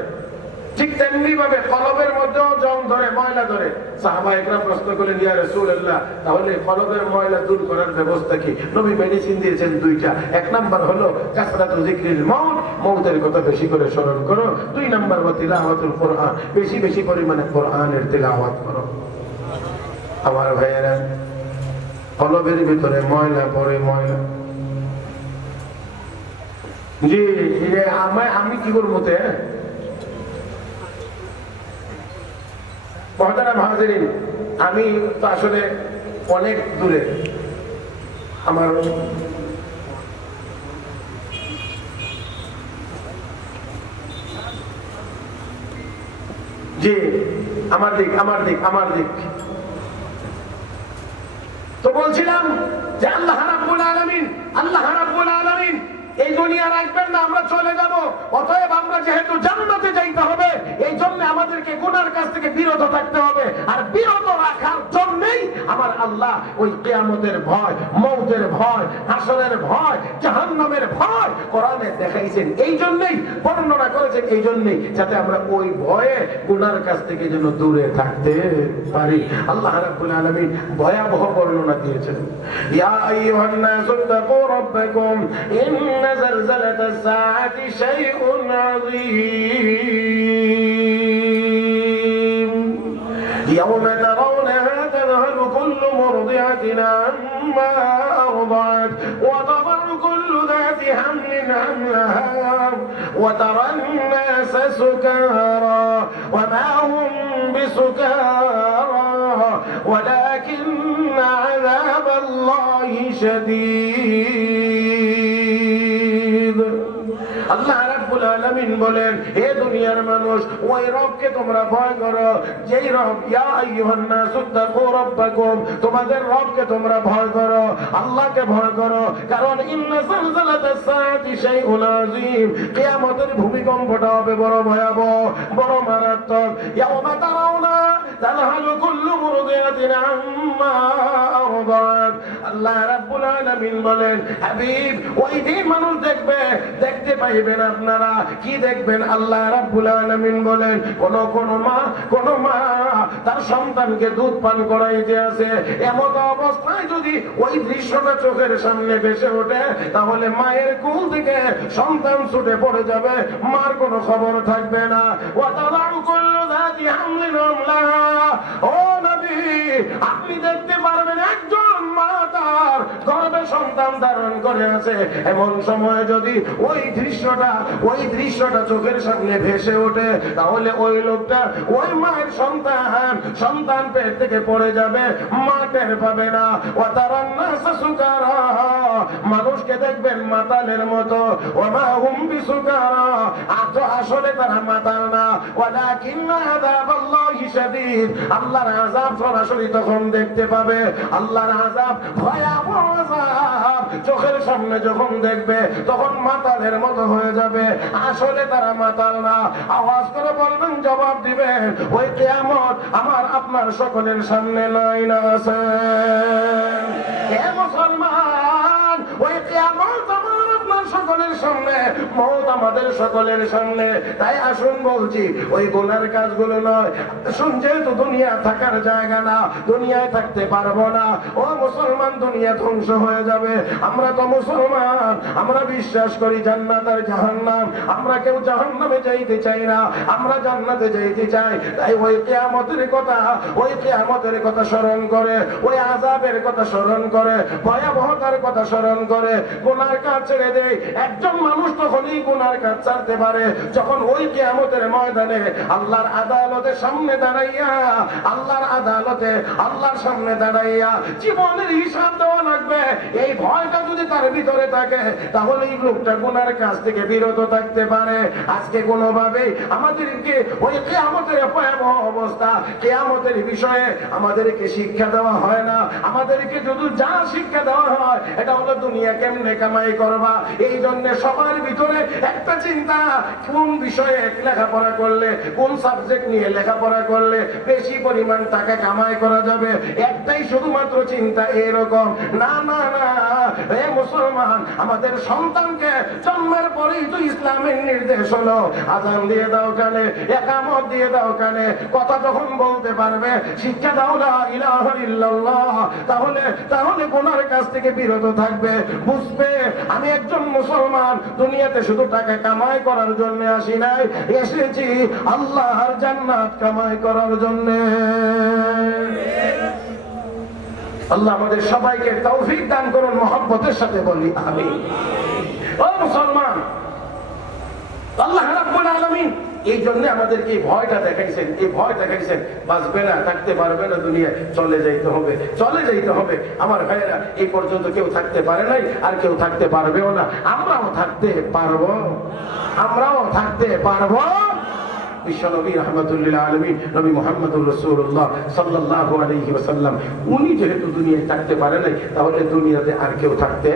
ঠিক তেমনি ভাবে কলবের মধ্যেও জং ধরে, ময়লা ধরে। সাহাবা একরাম প্রশ্ন করলেন, ইয়া রাসূলুল্লাহ, তাহলে কলবের ময়লা দূর করার ব্যবস্থা কি? নবী মেডিসিন দিয়েছেন দুইটা। এক নাম্বার হলো কাসরাতু যিকরিল মাউত, মউতের কথা বেশি করে স্মরণ করো। দুই নাম্বার হলো তিলাওয়াতুল কোরআন, বেশি পরিমাণে কোরআনের তিলাওয়াত করো। আমার ভাইয়েরা, কলবের ভিতরে ময়লা পড়ে, ময়লা, জি আমি কি করবো? মুহতারাম হাজিরিন, আমি তো আসলে অনেক দূরে, আমার জি আমার দিক তো বলছিলাম যে আল্লাহ রাব্বুল আলামিন এই দুনিয়া রাখবেন না, আমরা চলে যাব। অতএব আমরা যেহেতু জান্নাতে যাইতে হবে, এই জন্য আমাদেরকে গুনার কাছ থেকে বিরত থাকতে হবে। আর বিরত রাখার জন্যই আমার আল্লাহ ওই কিয়ামতের ভয়, মউতের ভয়, হাসরের ভয়, জাহান্নামের ভয় কোরআনে দেখাইছেন। এই জন্যই বর্ণনা করেছেন, এই জন্যই যাতে আমরা ওই ভয়ে গুনার কাছ থেকে যেন দূরে থাকতে পারি। আল্লাহ রাব্বুল আলামিন ভয়াবহ বর্ণনা দিয়েছেন। ইয়া আইয়ুহান নাসু তাকু রাব্বাকুম ইন্না যালজালাতাস সাআতি শাইউন আযীম ইয়াওমা তারাউনাহা তাযহালু কুল্লু মুরদি'atin amma arda'at wa tad'u kullu dhati hamlin hamlaha wa tara an-nasa sukara wa ma hum bisukara walakinna 'adhaba Allahi shadid। আল্লাহ রাব্বুল আলামিন বলেন, হে দুনিয়ার মানুষ, ওই রবকে তোমরা ভয় করো যেই রব, ইয়া আইয়ুহান নাসু তাকু রাব্বাকুম, তোমাদের রবকে তোমরা ভয় করো, আল্লাহকে ভয় করো। কারণ ইন্না যালজালাতাস সাআতি শাইউন আযীম, কিয়ামতের ভূমিকম্পটা হবে বড় ভয়াবহ, বড় মারাত্মক। ইয়াওমা তারাউনা তাযহালু কুল্লু মুরদি'atin আম্মা আরদাত। আল্লাহ রাব্বুল আলামিন বলেন, হাবিব, ওই দিন মানুষ দেখতে পাইবেন। আপনারা কি দেখবেন? আল্লাহ রাব্বুল আলামিন বলেন, কোন মা তার সন্তানকে দুধ পান করাইতে আছে, এমন অবস্থায় যদি ওই দৃশ্যটা চোখের সামনে ভেসে ওঠে, তাহলে মায়ের কোল থেকে সন্তান ছুটে পড়ে যাবে, মার কোনো খবর থাকবে না। ওয়া তাদাউ কুল্লু যাতি হামলিন হামলাহা, ও নবী, আপনি দেখতে পারবেন একজন মা তার গর্ভে সন্তান ধারণ করে আছে, এমন সময় যদি ওই দৃশ্যটা চোখের সামনে ভেসে ওঠে, তাহলে ওই লোকটা ওই মায়ের সন্তান পেট থেকে পড়ে যাবে, মা টের পাবে না। মানুষকে দেখবেন মাতালের মতো, ওমা হুম বিসুকারা, আসলে তারা মাতাল না, ওয়ালাকিন্না আযাবাল্লাহি শাদীদ, আল্লাহর আযাব সরাসরি তখন দেখতে পাবে। আল্লাহর আযাব ভয়াবহ আযাব চোখের সামনে যখন দেখবে, তখন মাতালের মতো হয়ে যাবে, আসলে তারা মাতাল না। আওয়াজ করে বলবেন, জবাব দিবেন, ওই কিয়ামত আমার আপনার সকলের সামনে নাই না আছে? হে মুসলমান, ওই কিয়ামত আমার আপনার সকলের সামনে, মওত আমাদের সকলের সামনে। তাই আসুন বলছি, ওই গুনার কাজগুলো নয়। আসুন, যেহেতু দুনিয়া থাকার জায়গা না, দুনিয়ায় থাকতে পারবো না। ও মুসলমান, দুনিয়া ধ্বংস হয়ে যাবে। আমরা তো মুসলমান, আমরা বিশ্বাস করি জান্নাত আর জাহান্নাম। আমরা কেউ জাহান্নামে যাইতে চাই না, আমরা জান্নাতে যাইতে চাই। তাই ওই কিয়ামতের কথা স্মরণ করে, ওই আযাবের কথা স্মরণ করে, ভয়াবহতার কথা স্মরণ করে গুনার কাজ ছেড়ে দেয়। একজন মানুষ তখনই গুনার কাজ ছাড়তে পারে যখন ওই কিয়ামতের ময়দানে আল্লাহর আদালতের সামনে দাঁড়াইয়া, আল্লাহর সামনে দাঁড়াইয়া জীবনের হিসাব দেওয়া লাগবে। এই ভয়টা যদি তার ভিতরে থাকে, তাহলে এই লোকটা গুনার কাজ থেকে বিরত থাকতে পারে। আজকে কোনোভাবেই আমাদেরকে ওই কিয়ামতের ভয়াবহ অবস্থা, কিয়ামতের বিষয়ে আমাদেরকে শিক্ষা দেওয়া হয় না। আমাদেরকে যদি যা শিক্ষা দেওয়া হয়, এটা হলো দুনিয়া কেমনে কামাই করবা। এই জন্য সবার ভিতরে একটা চিন্তা, কোন বিষয়ে লেখাপড়া করলে, কোন সাবজেক্ট নিয়ে লেখাপড়া করলে বেশি পরিমাণ টাকা কামাই করা যাবে, একটাই শুধুমাত্র চিন্তা এরকম। না না না, হে মুসলমান, আমাদের সন্তানকে জন্মের পরেই তো ইসলামের নির্দেশ হলো, আযান দিয়ে দাও কানে, ইকামত দিয়ে দাও কানে, কথা যখন বলতে পারবে, শিক্ষা দাও লা ইলাহা ইল্লাল্লাহ, তাহলে গুনার কাছ থেকে বিরত থাকবে। বুঝবে আমি একজন মুসলমান, দুনিয়াতে শুধু টাকা কামাই করার জন্য আসি নাই, এসেছি আল্লাহর জান্নাত কামাই করার জন্য। আল্লাহ আমাদের সবাইকে তৌফিক দান করুন, মহব্বতের সাথে বলি আমিন। ও মুসলমান, আল্লাহ রাব্বুল আলামিন এই জন্য আমাদেরকে এই ভয়টা দেখাইছেন, বাঁচবে না, থাকতে পারবে না, দুনিয়ায় চলে যাইতে হবে। আমার ভাইয়েরা, এই পর্যন্ত কেউ থাকতে পারে নাই, আর কেউ থাকতে পারবেও না। আমরাও থাকতে পারবো। বিশ্বনবী রাহমাতুল্লিল আলামিন নবী মুহাম্মদুর রাসূলুল্লাহ সাল্লাল্লাহু আলাইহি ওয়াসাল্লাম, উনি যেহেতু দুনিয়ায় থাকতে পারে নাই, তাহলে দুনিয়াতে আর কেউ থাকতে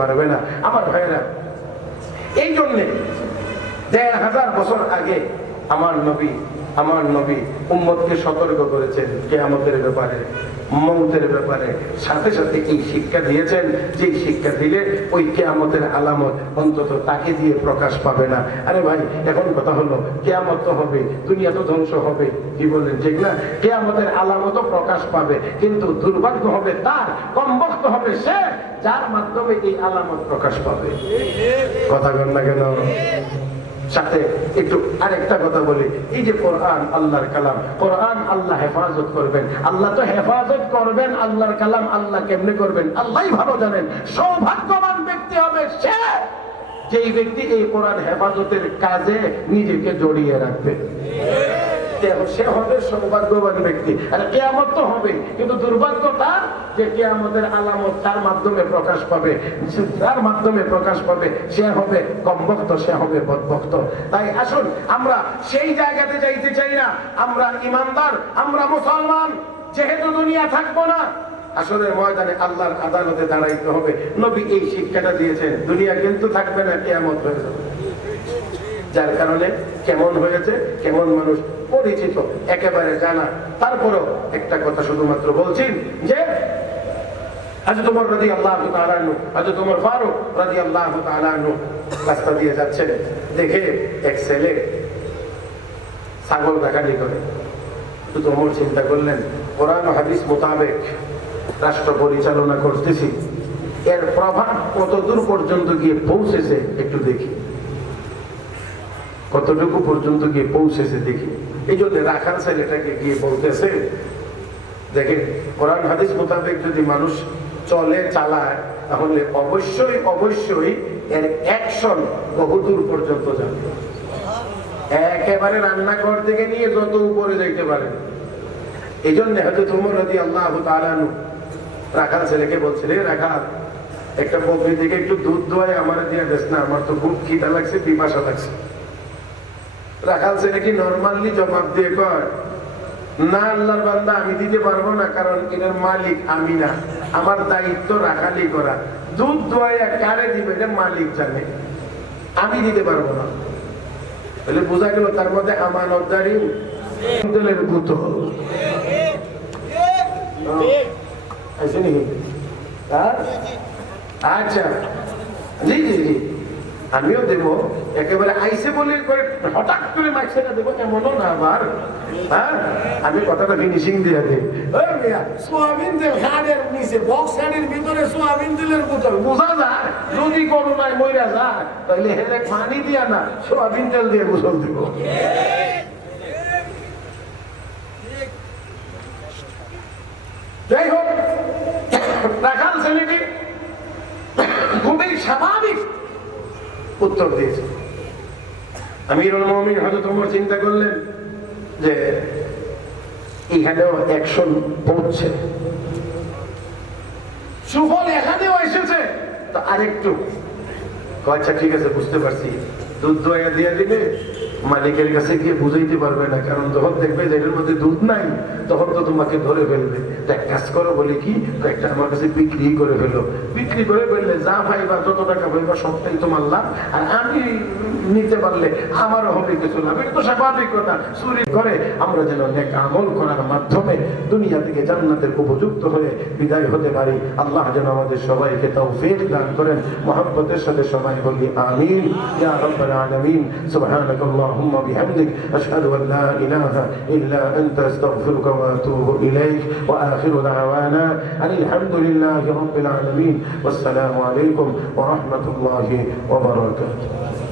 পারবে না। আমার ভাইয়েরা, এই জন্যে ১৫০০ বছর আগে আমার নবী উম্মতকে সতর্ক করেছেন কিয়ামতের ব্যাপারে, মওতের ব্যাপারে। সাথে সাথে এই শিক্ষা দিয়েছেন, যে শিক্ষা দিলে ওই কিয়ামতের আলামত অন্তত তাকে দিয়ে প্রকাশ পাবে না। আরে ভাই, এখন কথা হলো, কিয়ামত তো হবে, দুনিয়া তো ধ্বংস হবে, কি বলেন ঠিক না? কিয়ামতের আলামতও প্রকাশ পাবে, কিন্তু দুর্ভাগ্য হবে তার, কমবক্ত হবে সে, যার মাধ্যমে এই আলামত প্রকাশ পাবে। কথা বলেন না কেন? সাথে একটু আরেকটা কথা বলি, এই যে কোরআন আল্লাহর কালাম, কোরআন আল্লাহ হেফাজত করবেন। আল্লাহ তো হেফাজত করবেন আল্লাহর কালাম, আল্লাহ কেমনে করবেন আল্লাহই ভালো জানেন। সৌভাগ্যবান ব্যক্তি হবে সে, যেই ব্যক্তি এই কোরআন হেফাজতের কাজে নিজেকে জড়িয়ে রাখবে, সে হবে সৌভাগ্যবান ব্যক্তি। আর কিয়ামত তো হবে, কিন্তু দুর্ভাগ্য তার যে কিয়ামতের আলামত তার মাধ্যমে প্রকাশ পাবে, সে হবে কমবক্ত, সে হবে বদবক্ত। তাই আসুন, আমরা সেই জায়গাতে যাইতে চাই না। আমরা ইমানদার, আমরা মুসলমান, যেহেতু দুনিয়া থাকবো না, আসলে ময়দানে আল্লাহর আদালতে দাঁড়াইতে হবে। নবী এই শিক্ষাটা দিয়েছেন, দুনিয়া কিন্তু থাকবে না, কিয়ামত হয়ে যাবে। যার কারণে কেমন হয়েছে, কেমন মানুষ পরিচিত, একেবারে জানা। তারপরও একটা কথা শুধুমাত্র বলছি, যে হযরত ওমর রাদিয়াল্লাহু তাআলা আনহু, হযরত ওমর ফারুক রাদিয়াল্লাহু তাআলা আনহু রাস্তা দিয়ে যাচ্ছেন, দেখে এক ছেলে ছাগল ডাকাতি করে। হযরত ওমর চিন্তা করলেন, কোরআন ও হাদিস মোতাবেক রাষ্ট্র পরিচালনা করতেছি, এর প্রভাব কতদূর পর্যন্ত গিয়ে পৌঁছেছে একটু দেখি, কতটুকু পর্যন্ত গিয়ে পৌঁছেছে দেখি। এই জন্য রাখাল ছেলেটাকে গিয়ে বলতেছে, দেখেন কোরআন হাদিস মোতাবেক যদি মানুষ চলে চালায়, তাহলে অবশ্যই অবশ্যই এর অ্যাকশন বহুদূর পর্যন্ত যাবে। একেবারে রান্নাঘর থেকে নিয়ে যত উপরে যাইতে পারে। এই জন্য হযরত ওমর রাদিয়াল্লাহু তাআলা আনহু রাখাল ছেলেকে বলছে, রে রাখাল, একটা বকরি থেকে একটু দুধ দোয়াই আমার দিয়ে দেস না, আমার তো খুব খিদা লাগছে, পিপাসা লাগছে। রাখাল ছেলে কি নরমালি জবাব দিয়ে কয়, না আল্লাহর বান্দা, আমি দিতে পারবো না, কারণ এটার মালিক আমি না, আমার দায়িত্ব রাখালি করা। দুধ দোয়াইয়া কারে দিবে এটা মালিক জানে, আমি দিতে পারবো না। তাহলে বোঝা গেল তার মধ্যে আমানতদারি দলের পুতুল আছে নাকি? আচ্ছা, জি জি জি, আমিও দেব। একেবারে আইসে বলে হঠাৎ করে মাইসেটা দেবো এমনও না আবার। হ্যাঁ, আমি কথাটা ফিনিশিং দিয়ে দিই। সোয়াবিন তেল খাড়ের নিচে বক্স খাড়ির ভিতরে সোয়াবিন তেলের বোতল বোঝা যায়। যদি করোনায় মইরা যায় তাহলে হেরে পানি দিয়া না, সোয়াবিন তেল দিয়ে গোসল দিব। যাই হোক, রাখাল ছেলেটি খুবই স্বাভাবিক উত্তর দিয়েছে। আমিরুল মুমিনিন হযরত ওমর চিন্তা করলেন যে এখানেও অ্যাকশন পড়ছে, সুফল এখানেও এসেছে, তো আরেকটু। আচ্ছা ঠিক আছে, বুঝতে পারছি, দুধ দোয়া দিয়ে দিবে, মালিকের কাছে গিয়ে বুঝাইতে পারবে না, কারণ যখন দেখবে যে এটার মধ্যে দুধ নাই তখন তো তোমাকে ধরে ফেলবে। এক কাজ করো, বলে কি, একটা আমার কাছে বিক্রি করে ফেলো। বিক্রি করে ফেললে যা পাইবা, যত টাকা পাইবা সবটাই তোমার লাভ, আর আমি নিতে পারলে আমারও হবে কিছু লাভ। এটা তো স্বাভাবিক কথা। চুরি করে আমরা যেন নেক আমল করার মাধ্যমে দুনিয়া থেকে জান্নাতের উপযুক্ত হয়ে বিদায় হতে পারি। আল্লাহ যেন আমাদের সবাইকে তৌফিক দান করেন। মহব্বতের সাথে সবাই বলি আমিন ইয়া রাব্বাল আলামিন। সুবহানাকাল্লাহুম্মা বিহামদিক আশহাদু আন লা ইলাহা ইল্লা আনতা আস্তাগফিরুকা ওয়া আতুবু ইলাইক ওয়া আখিরু দাওয়ানা আনিল হামদুলিল্লাহি রাব্বিল আলামিন। ওয়াসসালামু আলাইকুম ওয়া রাহমাতুল্লাহি ওয়া বারাকাতুহু।